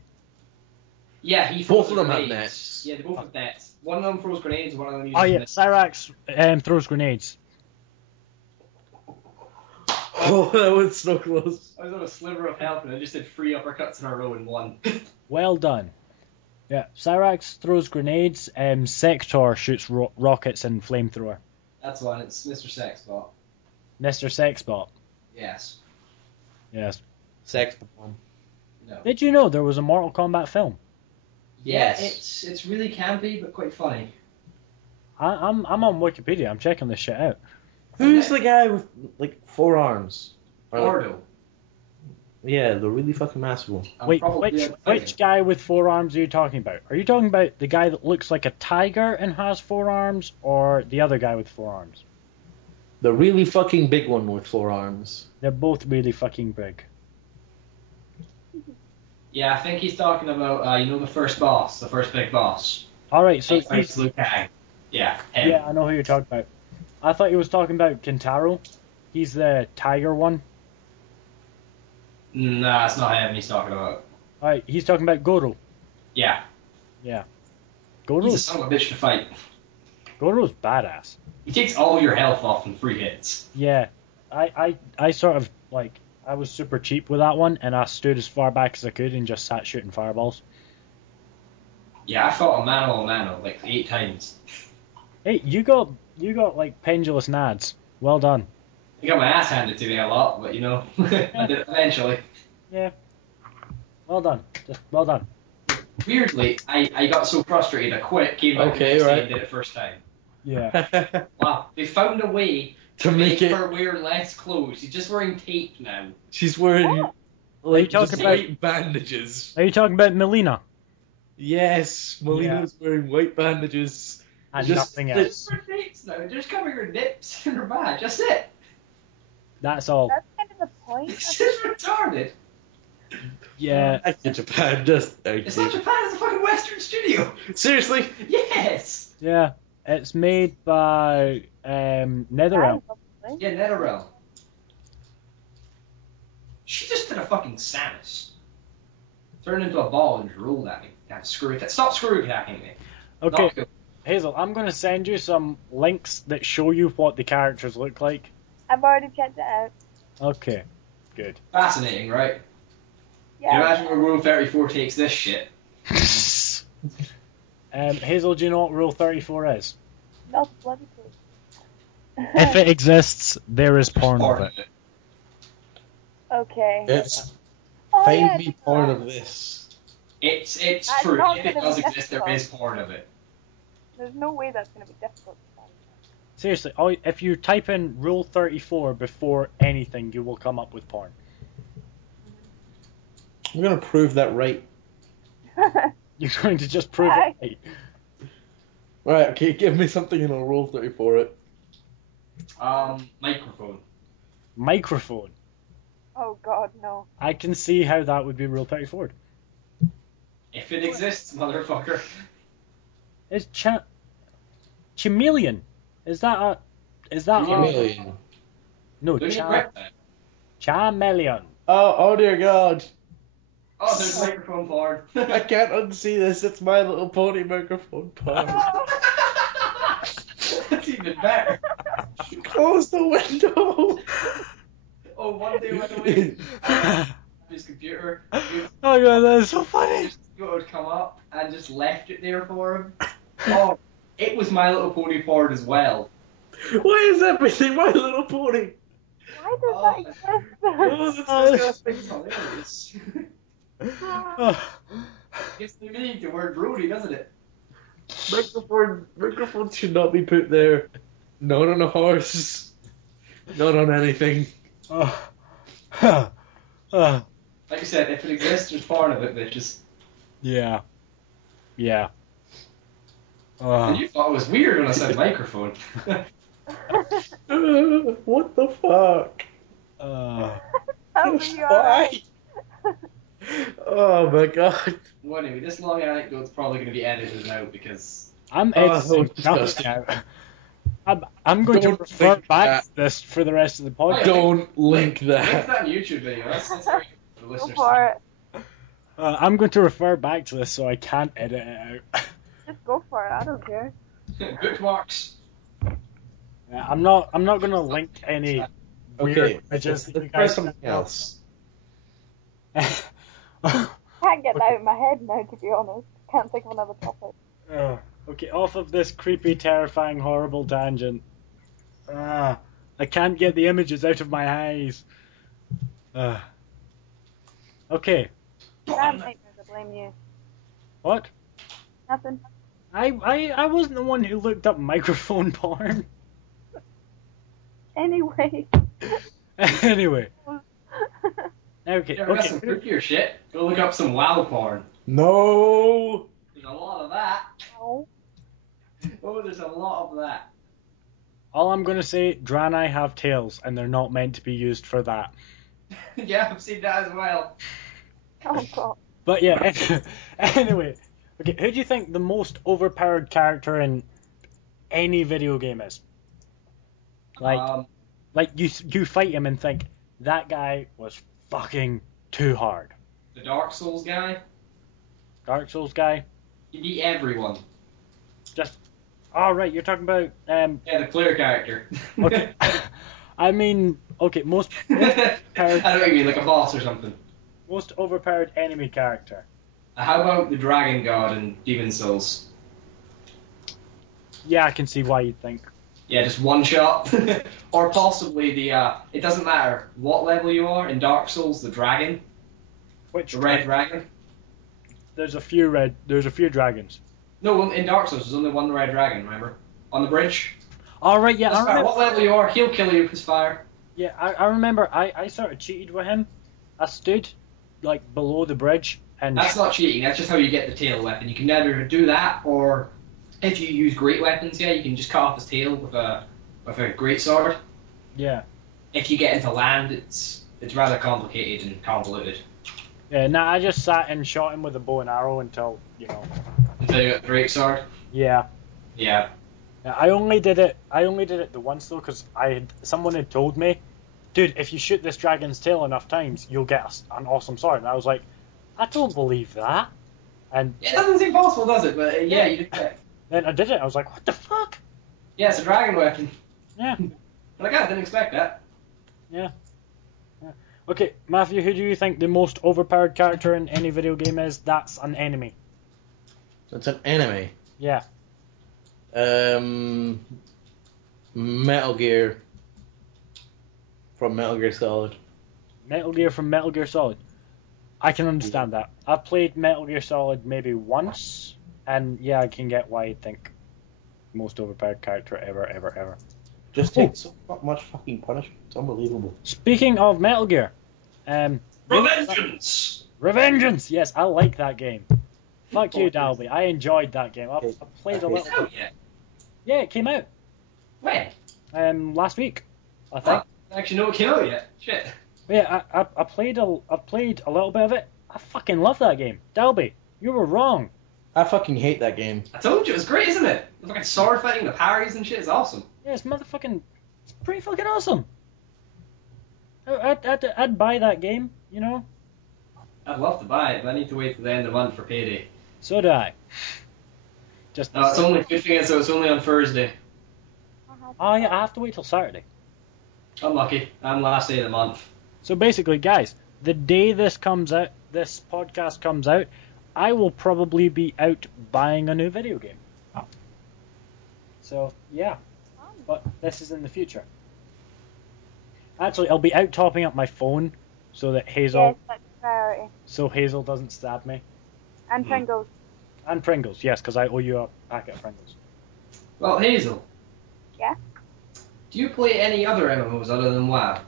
Yeah, he Both throws of them have grenades. nets. Yeah, they both have nets. One of them throws grenades, one of them uses Oh yeah, nets. Cyrax throws grenades. Oh, that was so close. I was on a sliver of health and I just did 3 uppercuts in a row and won. Well done. Yeah, Cyrax throws grenades. Sector shoots rockets and flamethrower. That's one. It's Mr. Sexbot. Mr. Sexbot. Yes. Yes. Sex one. No. Did you know there was a Mortal Kombat film? Yeah, Yes. it's really campy but quite funny. I'm on Wikipedia. I'm checking this shit out. Who's the guy with like 4 arms? Gordo. Yeah, the really fucking massive one. I'm Wait, probably which guy with 4 arms are you talking about? Are you talking about the guy that looks like a tiger and has 4 arms, or the other guy with 4 arms? The really fucking big one with 4 arms. They're both really fucking big. Yeah, I think he's talking about, the first boss, the first big boss. Alright, so He's Liu Kang. Yeah, him. yeah, I know who you're talking about. I thought he was talking about Kintaro. He's the tiger one. Nah, it's not him he's talking about. Alright, he's talking about Goro. Yeah. Yeah. He's a Goro's son of a bitch to fight. badass. He takes all your health off in 3 hits. Yeah. I sort of, like, I was super cheap with that one, and I stood as far back as I could and just sat shooting fireballs. Yeah, I fought a mano like 8 times. Hey, you got like pendulous nads. Well done. I got my ass handed to me a lot, but I did it eventually. Yeah. Well done. Just well done. Weirdly, I got so frustrated I quit, came back Okay, the next day right. and did it first time. Yeah. Wow, they found a way To make it. her wear less clothes. She's just wearing tape now. She's wearing Are you like talking just about- white bandages. Are you talking about Melina? Yes, Melina's wearing white bandages. And Just nothing this- else. Her tapes now, just covering her nips and her badge. That's it. That's all. That's kind of the point. It's just retarded. Yeah. Back to Japan, just It's not Japan, it's a fucking Western studio. Seriously? Yes. Yeah. It's made by NetherRealm. Yeah, NetherRealm. She just did a fucking Samus. Turned into a ball and just rolled at me. God, screw it. Stop screw attacking me. Okay, Not good. Hazel, I'm gonna send you some links that show you what the characters look like. I've already checked it out. Okay. Good. Fascinating, right? Can you Yeah. imagine where Rule 34 takes this shit? Hazel, do you know what Rule 34 is? Not bloody cool. If it exists, there is porn of Porn. it. Okay. It's Oh, find yeah, me check porn that. of this. It's That's true. not If it gonna does be exist, there difficult. is porn of it. There's no way that's going to be difficult to find. Seriously, if you type in Rule 34 before anything, you will come up with porn. I'm gonna prove that right. You're going to just prove it right. Right, okay, give me something in a Rule 34 it. Microphone. Microphone. Oh god, no. I can see how that would be Rule 34. If it exists, motherfucker. Is chameleon? Is that Chameleon. no, Don't you correct that? chameleon. Oh dear God. Oh, there's microphone porn. I can't unsee this. It's My Little Pony microphone part. That's even better. Close the window. Oh, one day went away. His computer. Oh god, that is so funny. Just would come up and just left it there for him. Oh, it was My Little Pony porn as well. Why is everything My Little Pony? Why does that exist? Oh, that's It's disgusting. hilarious. Oh, Gives the meaning to word Brody, doesn't it? Microphones should not be put there. Not on a horse. Not on anything. oh. Like I said, if it exists, there's porn of it, bitches. Yeah. Yeah. And you thought it was weird when I said microphone. What the fuck? Tell me you alright. Oh my god. Well, anyway, this long anecdote's probably going to be edited out because... I'm Oh, editing so nothing out. I'm going to Don't refer think back that. to this for the rest of the podcast. Don't link Link that. that YouTube video. That's very good for the Go listeners. for it. I'm going to refer back to this so I can't edit it out. Just go for it. I don't care. Bookmarks. Yeah, I'm not going to link any weird Okay, images let's that you try guys something else. Can't get that out of my head now, to be honest. Can't think of another topic. Okay, off of this creepy, terrifying, horrible tangent. I can't get the images out of my eyes. Okay, Damn nightmares, I blame you. what? Nothing. I wasn't the one who looked up microphone porn. Anyway. Anyway, okay, You ever got some okay. freakier shit? Go look up some WoW porn. No. There's a lot of that. No. Oh, there's a lot of that. All I'm gonna say, Draenei have tails, and they're not meant to be used for that. Yeah, I've seen that as well. Oh god. But yeah, anyway, okay, who do you think the most overpowered character in any video game is? Like you fight him and think that guy was fucking too hard. The Dark Souls guy. Dark Souls guy, You beat everyone. just right. You're talking about Yeah, the player character. okay. I mean, okay, most I know what you mean, like a boss or something. most overpowered enemy character. How about the Dragon God in Demon Souls? Yeah, I can see why you'd think. Yeah, just one shot. Or possibly the, it doesn't matter what level you are, in Dark Souls, the dragon, Which the red dragon. There's a few dragons. No, in Dark Souls, there's only one red dragon, remember? On the bridge. All right, yeah, Doesn't I matter remember. what level you are, he'll kill you with his fire. Yeah, I remember. I sort of cheated with him. I stood like below the bridge and That's not cheating, that's just how you get the tail weapon. You can either do that, or if you use great weapons, yeah, you can just cut off his tail with a great sword. yeah. If you get into land, it's rather complicated and convoluted. Yeah, nah, I just sat and shot him with a bow and arrow until Until you got the great sword. Yeah. Yeah. Yeah, I only did it the once though, because someone had told me, dude, if you shoot this dragon's tail enough times, you'll get an awesome sword. And I was like, I don't believe that. And It doesn't seem possible, does it? But yeah, you did it. then I did it. I was like, what the fuck? Yeah, it's a dragon weapon. Yeah. Like, I didn't expect that. Yeah. Okay, Matthew, who do you think the most overpowered character in any video game is? That's an enemy. That's an enemy. Yeah. Metal Gear from Metal Gear Solid. Metal Gear from Metal Gear Solid. I can understand that. I've played Metal Gear Solid maybe once, and yeah, I can get why I think most overpowered character ever. Just takes so much fucking punishment. It's unbelievable. Speaking of Metal Gear, Revengeance! Revengeance! Yes, I like that game. Fuck you, Dalby. I enjoyed that game. I played a Okay. little It's out bit. yet. Yeah, it came out When? last week, I think. I actually know it came out yet. Shit. Yeah, I played a little bit of it. I fucking love that game. Dalby, you were wrong. I fucking hate that game. I told you, it was great, isn't it? The fucking sword fighting, the parries and shit is awesome. Yeah, it's pretty fucking awesome. I'd buy that game, you know. I'd love to buy it, but I need to wait till the end of the month for payday. So do I. Just. It's only good thing is, so it's only on Thursday. Oh yeah, I have to wait till Saturday. I'm lucky. I'm last day of the month. So basically, guys, the day this podcast comes out, I will probably be out buying a new video game. So yeah, but this is in the future. Actually, I'll be out topping up my phone so that Hazel, Yes, that's a priority. so Hazel doesn't stab me. And Pringles. And Pringles, yes, because I owe you a packet of Pringles. Well, Hazel. Yeah? Do you play any other MMOs other than WoW?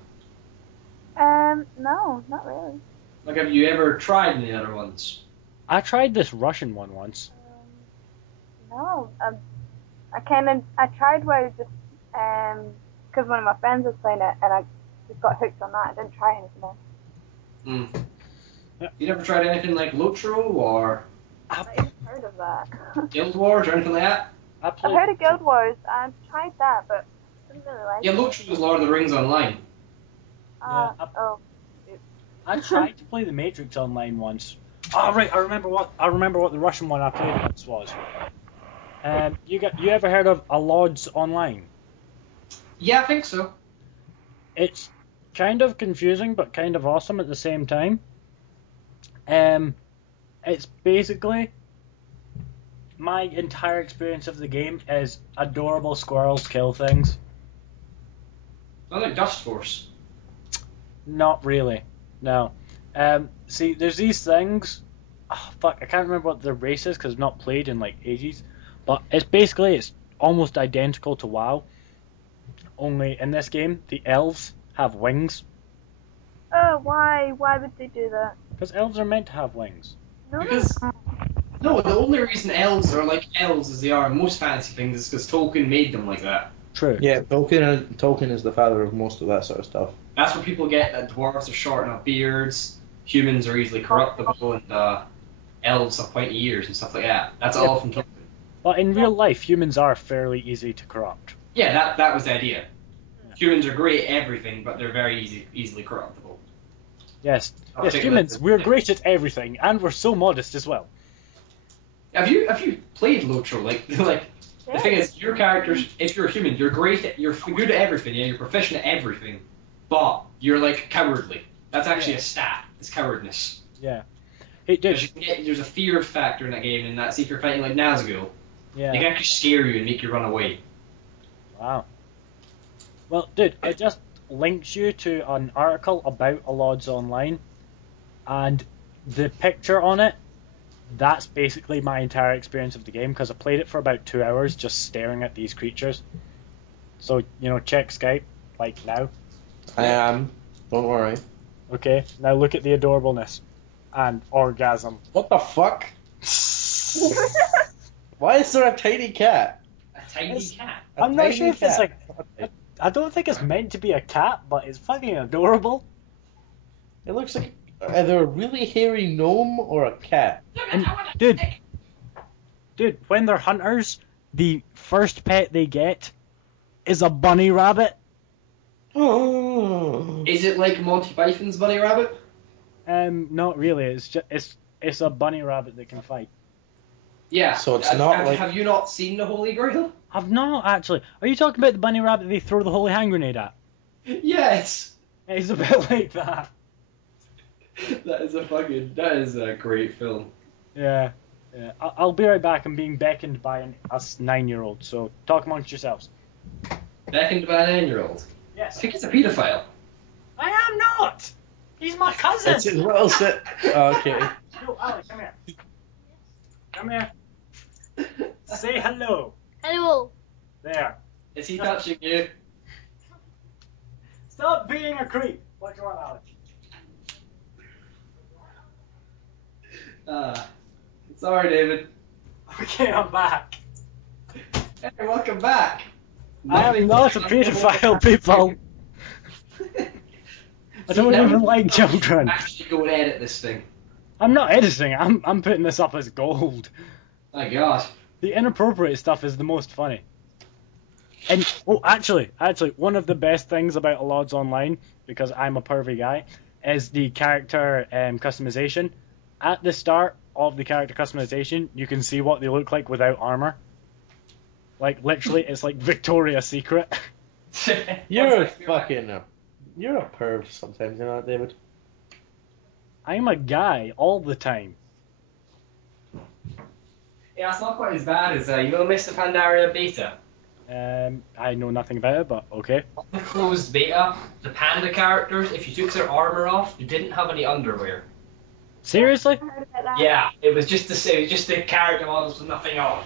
No, not really. Like, have you ever tried any other ones? I tried this Russian one once. No. I tried where I just, because one of my friends was playing it, and I just got hooked on that. I didn't try anything else. Hmm. Yeah. You never tried anything like Lotro or I've not even heard of that. Guild Wars or anything like that? I've heard of Guild Wars. I've tried that, but didn't really like Yeah, it. Lotro was Lord of the Rings Online. Oh. I tried to play the Matrix Online once. Oh right, I remember what the Russian one I played once was. You ever heard of A Lod's Online? Yeah, I think so. It's kind of confusing but kind of awesome at the same time. It's basically my entire experience of the game is adorable squirrels kill things. Sounds like Dust Force. Not really, no. See, there's these things. Oh, fuck, I can't remember what their race is because I've not played in like ages. But it's almost identical to WoW. Only in this game, the elves have wings. Oh, why? Why would they do that? Because elves are meant to have wings. No. Because no, the only reason elves are like elves as they are in most fantasy things is because Tolkien made them like that. True. Yeah, Tolkien is the father of most of that sort of stuff. That's where people get that dwarves are short and have beards, humans are easily corruptible, and elves have pointy ears and stuff like that. That's all from Tolkien. But in real life, humans are fairly easy to corrupt. Yeah, that was the idea. Humans are great at everything, but they're very easily corruptible. Yes, I'll yes, take humans, that. we're great at everything, and we're so modest as well. Have you played Lotro? Like the thing is, your characters, if you're a human, you're good at everything, yeah, you're proficient at everything, but you're like cowardly. That's actually a stat. It's cowardness. Yeah. Hey, dude. There's a fear factor in that game, and that's if you're fighting like Nazgul, Yeah. they can actually scare you and make you run away. Wow. Well, dude, it just links you to an article about A Lod's Online, and the picture on it, that's basically my entire experience of the game, because I played it for about 2 hours just staring at these creatures. So, check Skype, like now. I am. Don't worry. Okay, now look at the adorableness. And orgasm. What the fuck? Why is there a tiny cat? A tiny cat. I'm not tiny sure if it's cat. like... I don't think it's meant to be a cat, but it's fucking adorable. It looks like either a really hairy gnome or a cat. And, dude, when they're hunters, the first pet they get is a bunny rabbit. Is it like Monty Python's Bunny Rabbit? Not really. It's a bunny rabbit that can fight. Yeah. So it's not like- Have you not seen the Holy Grail? I've not actually. Are you talking about the bunny rabbit they throw the holy hand grenade at? Yes. It's a bit like that. That is a great film. Yeah. I'll be right back. I'm being beckoned by a 9-year-old. So talk amongst yourselves. Beckoned by an 9-year-old. I Yes. think it's a paedophile. I am not. He's my cousin. It's his little sit. Oh, okay. Yo, Alex, come here. Come here. Say hello. Hello. There. Is he touching you? Stop being a creep. What do you want, Alex? Sorry, David. Okay, I'm back. Hey, welcome back. I am not a paedophile, people. I don't even like children. Actually, go and edit this thing. I'm not editing. I'm putting this up as gold. My God. The inappropriate stuff is the most funny. And actually, one of the best things about a Lods Online, because I'm a pervy guy, is the character customization. At the start of the character customization, you can see what they look like without armor. Like literally, it's like Victoria's Secret. You're a perv sometimes, you know that, David? I'm a guy all the time. Yeah, it's not quite as bad as, you know, Mr. Pandaria Beta? I know nothing about it, but okay. On the closed beta, the panda characters, if you took their armor off, they didn't have any underwear. Seriously? I heard about that. Yeah, it was just the character models with nothing on.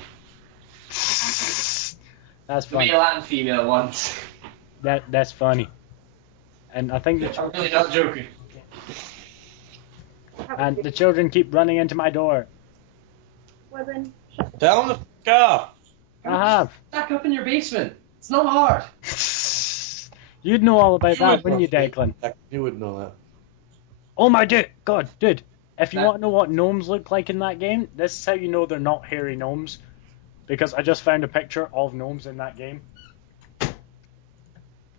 That's The funny. male and female ones. That's funny. And I think I'm really not joking. and the children keep running into my door. Well then, Tell him to fuck off. I have. Back up in your basement. It's not hard. You'd know all about that, wouldn't you, Declan? You would know that. Oh my God, dude. If you That- want to know what gnomes look like in that game, this is how you know they're not hairy gnomes. Because I just found a picture of gnomes in that game.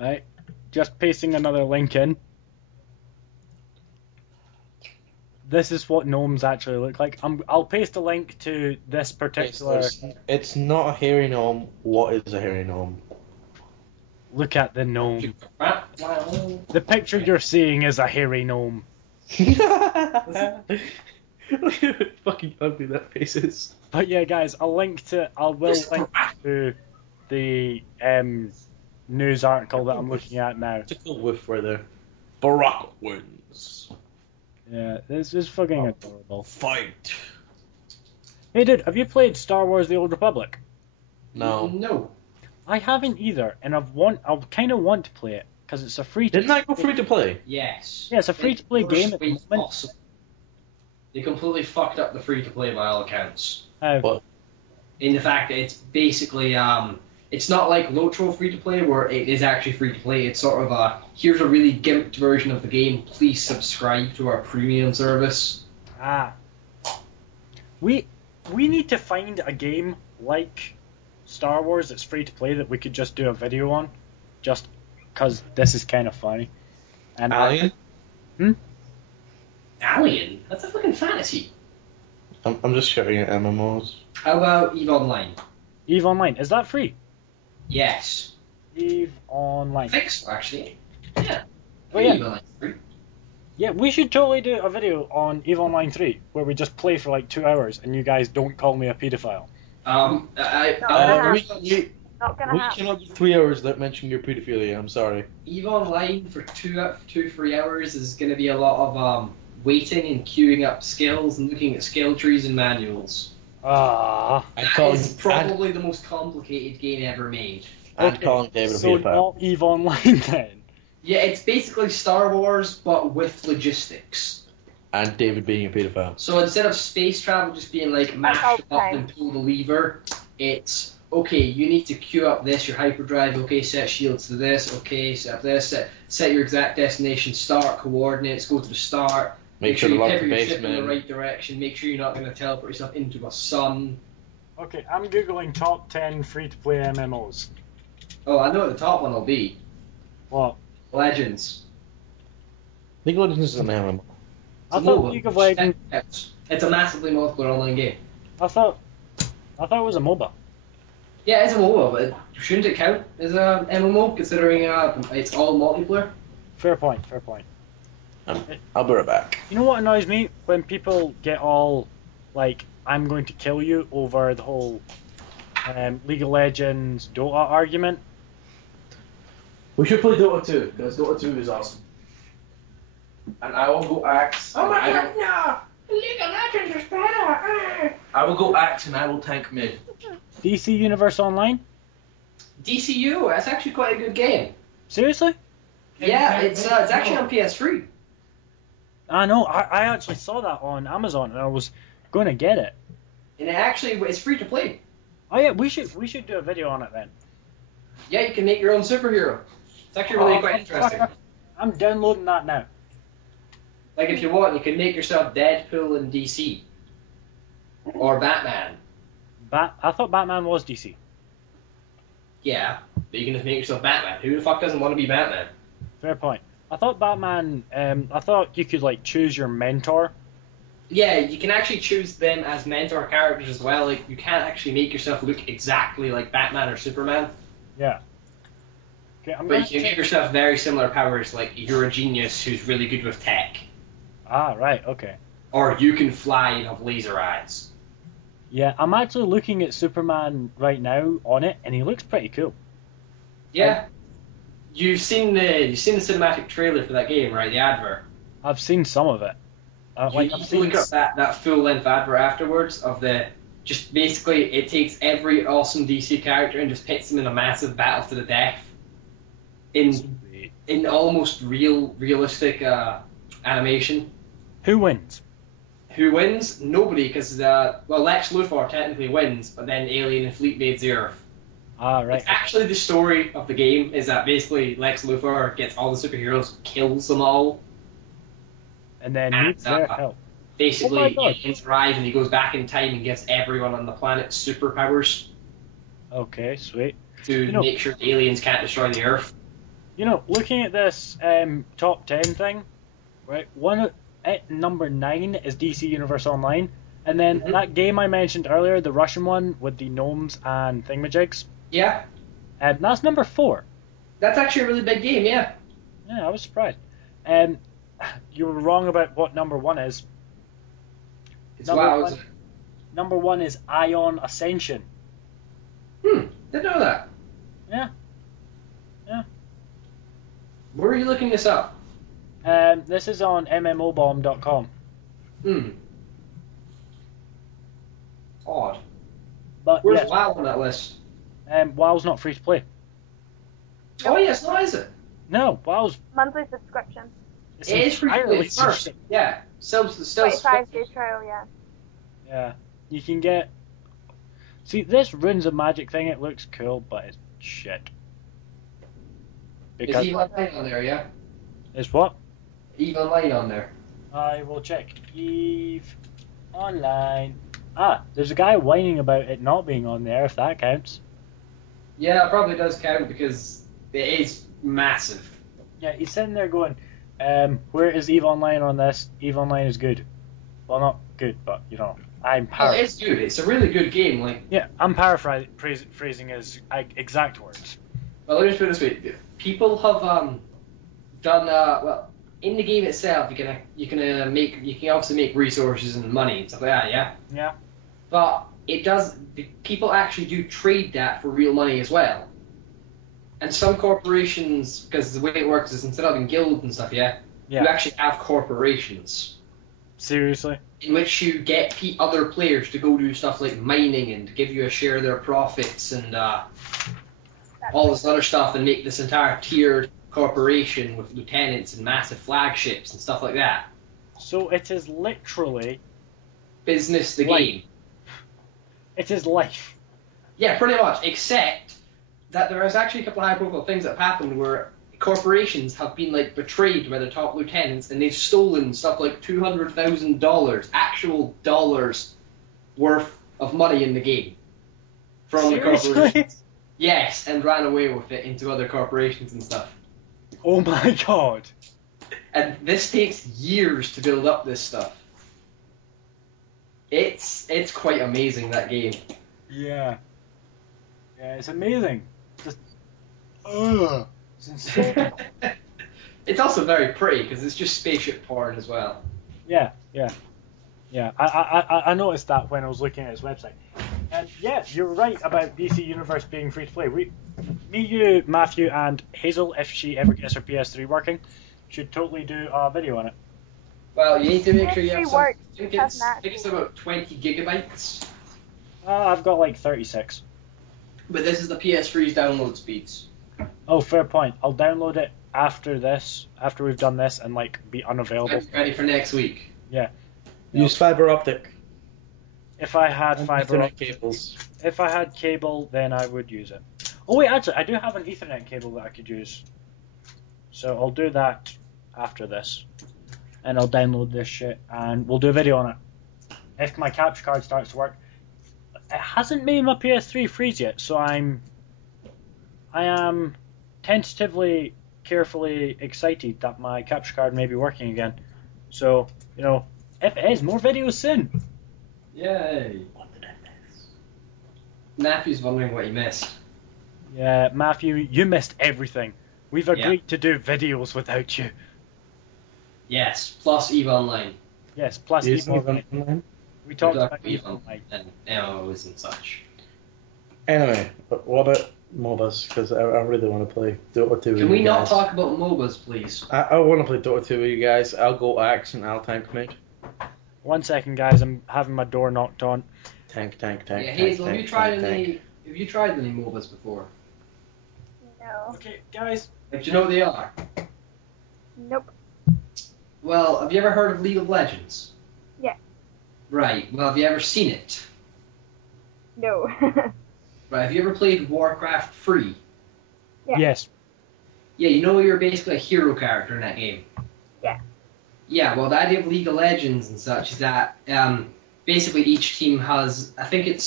Right? Just pasting another link in. This is what gnomes actually look like. I'll paste a link to this particular... It's not a hairy gnome. What is a hairy gnome? Look at the gnome. The picture you're seeing is a hairy gnome. Look at how fucking ugly that face is. But yeah, guys, I will link to the news article that I'm looking at now. Took a whiff right there. Barack wins. Yeah, this is fucking adorable. Fight. Hey, dude, have you played Star Wars: The Old Republic? No. No. I haven't either, and I kind of want to play it because it's a free. Didn't that go free to play? Yes. Yeah, it's a free-to-play game at the Worst way moment. possible. They completely fucked up the free-to-play by all accounts. What? In the fact that it's basically, it's not like Lotro free-to-play where it is actually free-to-play. It's sort of a, here's a really gimped version of the game. Please subscribe to our premium service. We need to find a game like Star Wars that's free to play that we could just do a video on, just because this is kind of funny. And Alien? Alien? That's a fucking fantasy. I'm just shouting at MMOs. How about EVE Online? EVE Online, is that free? Yes. EVE I Online. think so, actually. Yeah. Oh, yeah. EVE Online free. Yeah, we should totally do a video on EVE Online 3 where we just play for like 2 hours and you guys don't call me a paedophile. We not gonna happen. cannot do 3 hours without mentioning your pedophilia. I'm sorry. EVE Online for 2-3 hours is going to be a lot of waiting and queuing up skills and looking at skill trees and manuals. Ah. That is probably the most complicated game ever made. And calling David a So pedophile. not EVE Online then. Yeah, it's basically Star Wars, but with logistics. And David being a pedophile. So instead of space travel just being like mash the button and pull the lever, it's, okay, you need to queue up this, your hyperdrive, okay, set shields to this, okay, set up this, set your exact destination, start, coordinates, go to the start, Make sure you to lock pivot the your ship in the basement. right direction, make sure you're not going to teleport yourself into a sun. Okay, I'm googling top 10 free-to-play MMOs. Oh, I know what the top one will be. What? Legends. League of Legends is an MMO. I It's a thought MOBA. League of Legends. It's a massively multiplayer online game. I thought it was a MOBA. Yeah, it's a MOBA, but shouldn't it count as a MMO considering it's all multiplayer? Fair point. I'll be right back. You know what annoys me? When people get all like, I'm going to kill you over the whole League of Legends Dota argument. We should play Dota 2, because Dota 2 is awesome. and I will go axe. Oh my and god, no! League of Legends is better! I will go axe and I will tank mid. DC Universe Online? DCU, that's actually quite a good game. Seriously? Yeah, it's actually on PS3. I know. I actually saw that on Amazon and I was going to get it. And it's free to play. Oh yeah, we should do a video on it then. Yeah, you can make your own superhero. It's actually really quite interesting. I'm downloading that now. Like if you want, you can make yourself Deadpool in DC. Or Batman. I thought Batman was DC. Yeah, but you can just make yourself Batman. Who the fuck doesn't want to be Batman? Fair point. I thought Batman. I thought you could like choose your mentor. Yeah, you can actually choose them as mentor characters as well. Like you can't actually make yourself look exactly like Batman or Superman. Yeah. Okay, But you can give yourself very similar powers. Like you're a genius who's really good with tech, Ah, right. Okay. or you can fly and have laser eyes. Yeah, I'm actually looking at Superman right now on it, and he looks pretty cool. Yeah. You've seen the cinematic trailer for that game, right? The advert. I've seen some of it. You Like need I've to seen. look up that full length advert afterwards of the just basically it takes every awesome DC character and just pits them in a massive battle to the death in almost realistic animation. Who wins? Who wins? Nobody, because Lex Luthor technically wins, but then Alien and Fleet invades the Earth. Ah, right. It's actually the story of the game is that basically Lex Luthor gets all the superheroes, kills them all. And then And, needs their help. Basically, Oh my God. aliens arrive and he goes back in time and gives everyone on the planet superpowers Okay, sweet. to make sure the aliens can't destroy the Earth. You know, looking at this top 10 thing, right? At number 9 is DC Universe Online, and then that game I mentioned earlier, the Russian one with the gnomes and thingamajigs, Yeah, that's number 4. that's actually a really big game, yeah. Yeah, I was surprised. You were wrong about what number 1 is. It's Number WoW. Number 1 is Ion Ascension. Didn't know that. Yeah. Yeah. Where are you looking this up? This is on mmobomb.com. Odd. But Where's yes, WoW on that list? WoW's not free to play. Oh yes, no, is it? No, WoW's Monthly subscription. it's It is free to play entirely first. subscription. Yeah, still 25-day trial, yeah. Yeah, you can get. See, this Runes of Magic thing, it looks cool, but it's shit. Is Because EVE Online on there? Yeah, it's what? EVE Online on there. I will check. Eve Online. Ah, there's a guy whining about it not being on there, if that counts. Yeah, it probably does count because it is massive. Yeah, he's sitting there going, where is Eve Online on this? Eve Online is good. Well, not good, but, you know, I'm Oh, it's good. It's a really good game. Like, Yeah, I'm paraphrasing his exact words. well, let me just put it this way: people have done well in the game itself. You can obviously make resources and money and stuff like that. Yeah. Yeah. But people actually do trade that for real money as well. And some corporations, because the way it works is instead of having guilds and stuff, Yeah. you actually have corporations Seriously? in which you get other players to go do stuff like mining and give you a share of their profits and all this other stuff and make this entire tiered corporation with lieutenants and massive flagships and stuff like that. So it is literally, Business the Like- game. it is life. Yeah, pretty much, except that there is actually a couple of high-profile things that have happened where corporations have been like betrayed by their top lieutenants and they've stolen stuff like $200,000 actual dollars worth of money in the game from the Seriously? corporations. Yes, and ran away with it into other corporations and stuff. Oh my god. And this takes years to build up this stuff. It's quite amazing, that game. Yeah. Yeah, it's amazing. Just, it's insane. It's also very pretty because it's just spaceship porn as well. Yeah. I noticed that when I was looking at his website. And yeah, you're right about DC Universe being free to play. Me, you, Matthew, and Hazel, if she ever gets her PS3 working, should totally do a video on it. Well, you need to make sure you PS3 have some. works, I think has it's, not. I think it's about 20 gigabytes. I've got like 36. But this is the PS3's download speeds. Oh, fair point. I'll download it after we've done this, and like be unavailable. Ready for next week. Yeah. Use fiber optic. If I had fiber Ethernet optic, cables. if I had cable, then I would use it. Oh wait, actually, I do have an Ethernet cable that I could use. So I'll do that after this, and I'll download this shit, and we'll do a video on it. If my capture card starts to work, it hasn't made my PS3 freeze yet, so I am tentatively, carefully excited that my capture card may be working again. So, you know, if it is, more videos soon. Yay! Matthew's wondering what he missed. Yeah, Matthew, you missed everything. We've agreed to do videos without you. Yes, plus EVE Online. Yes, plus Use EVE them Online. online. We talked Talk about EVE EVE Online. and MMOs and such. Anyway, but what about MOBAs? Because I really want to play Dota 2 with Can we you not guys. talk about MOBAs, please? I want to play Dota 2 with you guys. I'll go Axe and I'll tank mid. 1 second, guys. I'm having my door knocked on. Tank. Yeah, Hazel, have you tried any MOBAs before? No. Okay, guys. Like, do you know what they are? Nope. Well, have you ever heard of League of Legends? Yeah. Right. Well, have you ever seen it? No. Right. Have you ever played Warcraft 3? Yeah. Yes. Yeah, you know you're basically a hero character in that game. Yeah. Yeah, well, the idea of League of Legends and such is that basically each team has, I think it's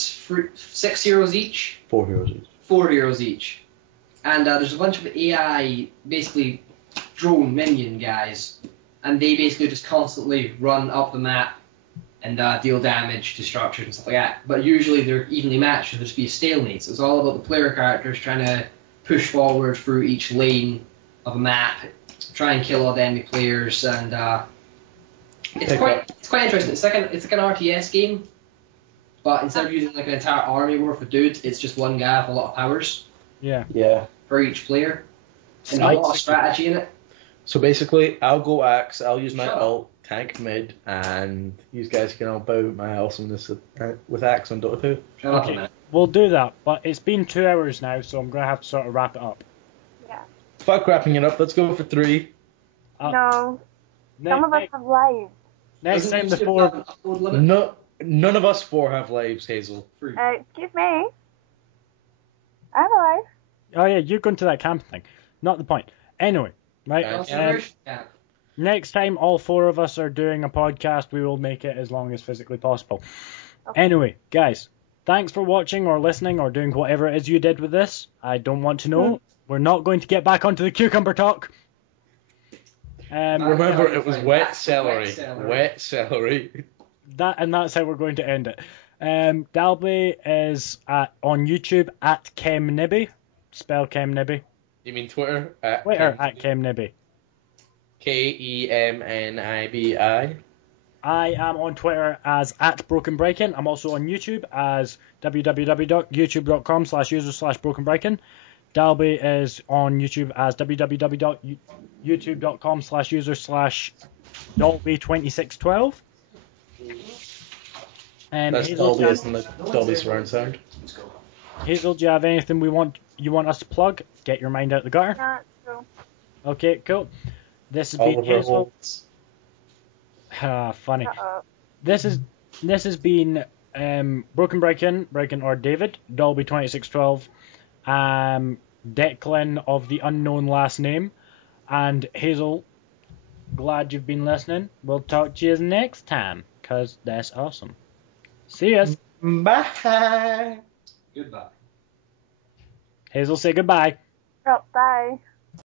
6 heroes each? 4 heroes each. 4 heroes each. And there's a bunch of AI, basically drone minion guys, and they basically just constantly run up the map and deal damage to structures and stuff like that. But usually they're evenly matched, so there'll just be a stalemate. So it's all about the player characters trying to push forward through each lane of a map, try and kill all the enemy players, and it's quite interesting. It's like an RTS game, but instead of using like an entire army worth of dudes, it's just one guy with a lot of powers Yeah. Yeah. for each player, and a lot of strategy in it. So basically, I'll go Axe, I'll use my Shut up. ult, tank mid, and you guys can help out my awesomeness with Axe on Dota 2. Shut up a Okay. minute. We'll do that, but it's been 2 hours now, so I'm going to have to sort of wrap it up. Yeah. Fuck wrapping it up, let's go for 3. No. Some of us have lives. Next Doesn't time the YouTube 4... have an upload limit? No, none of us 4 have lives, Hazel. Free. Excuse me. I have a life. Oh yeah, you're going to that camp thing. Not the point. Anyway, right. Conservation camp. Next time all 4 of us are doing a podcast, we will make it as long as physically possible. Okay. Anyway, guys, thanks for watching or listening or doing whatever it is you did with this. I don't want to know. We're not going to get back onto the cucumber talk. Remember, it was Fine. wet That's celery. wet celery. Wet celery. That's how we're going to end it. Dalby is on YouTube at KemNibby. Spell KemNibby. You mean Twitter? Twitter at KemNibby. KEMNIBI. I am on Twitter as at Brokenbriken. I'm also on YouTube as www.youtube.com/user/Brokenbriken. Dalby is on YouTube as www.youtube.com/user/Dolby2612. That's Hazel, Dolby, isn't it? Dolby surround sound. Let's go. Hazel, do you have anything you want us to plug? Get your mind out the gutter. Not so. Okay, cool. This has been Oliver Hazel. Holtz. Funny. Shut up. This has been Brokenbriken or David, Dolby2612, Declan of the unknown last name, and Hazel. Glad you've been listening. We'll talk to you next time, cause that's awesome. See yas. Bye. Goodbye. Hazel, say goodbye. Oh, bye.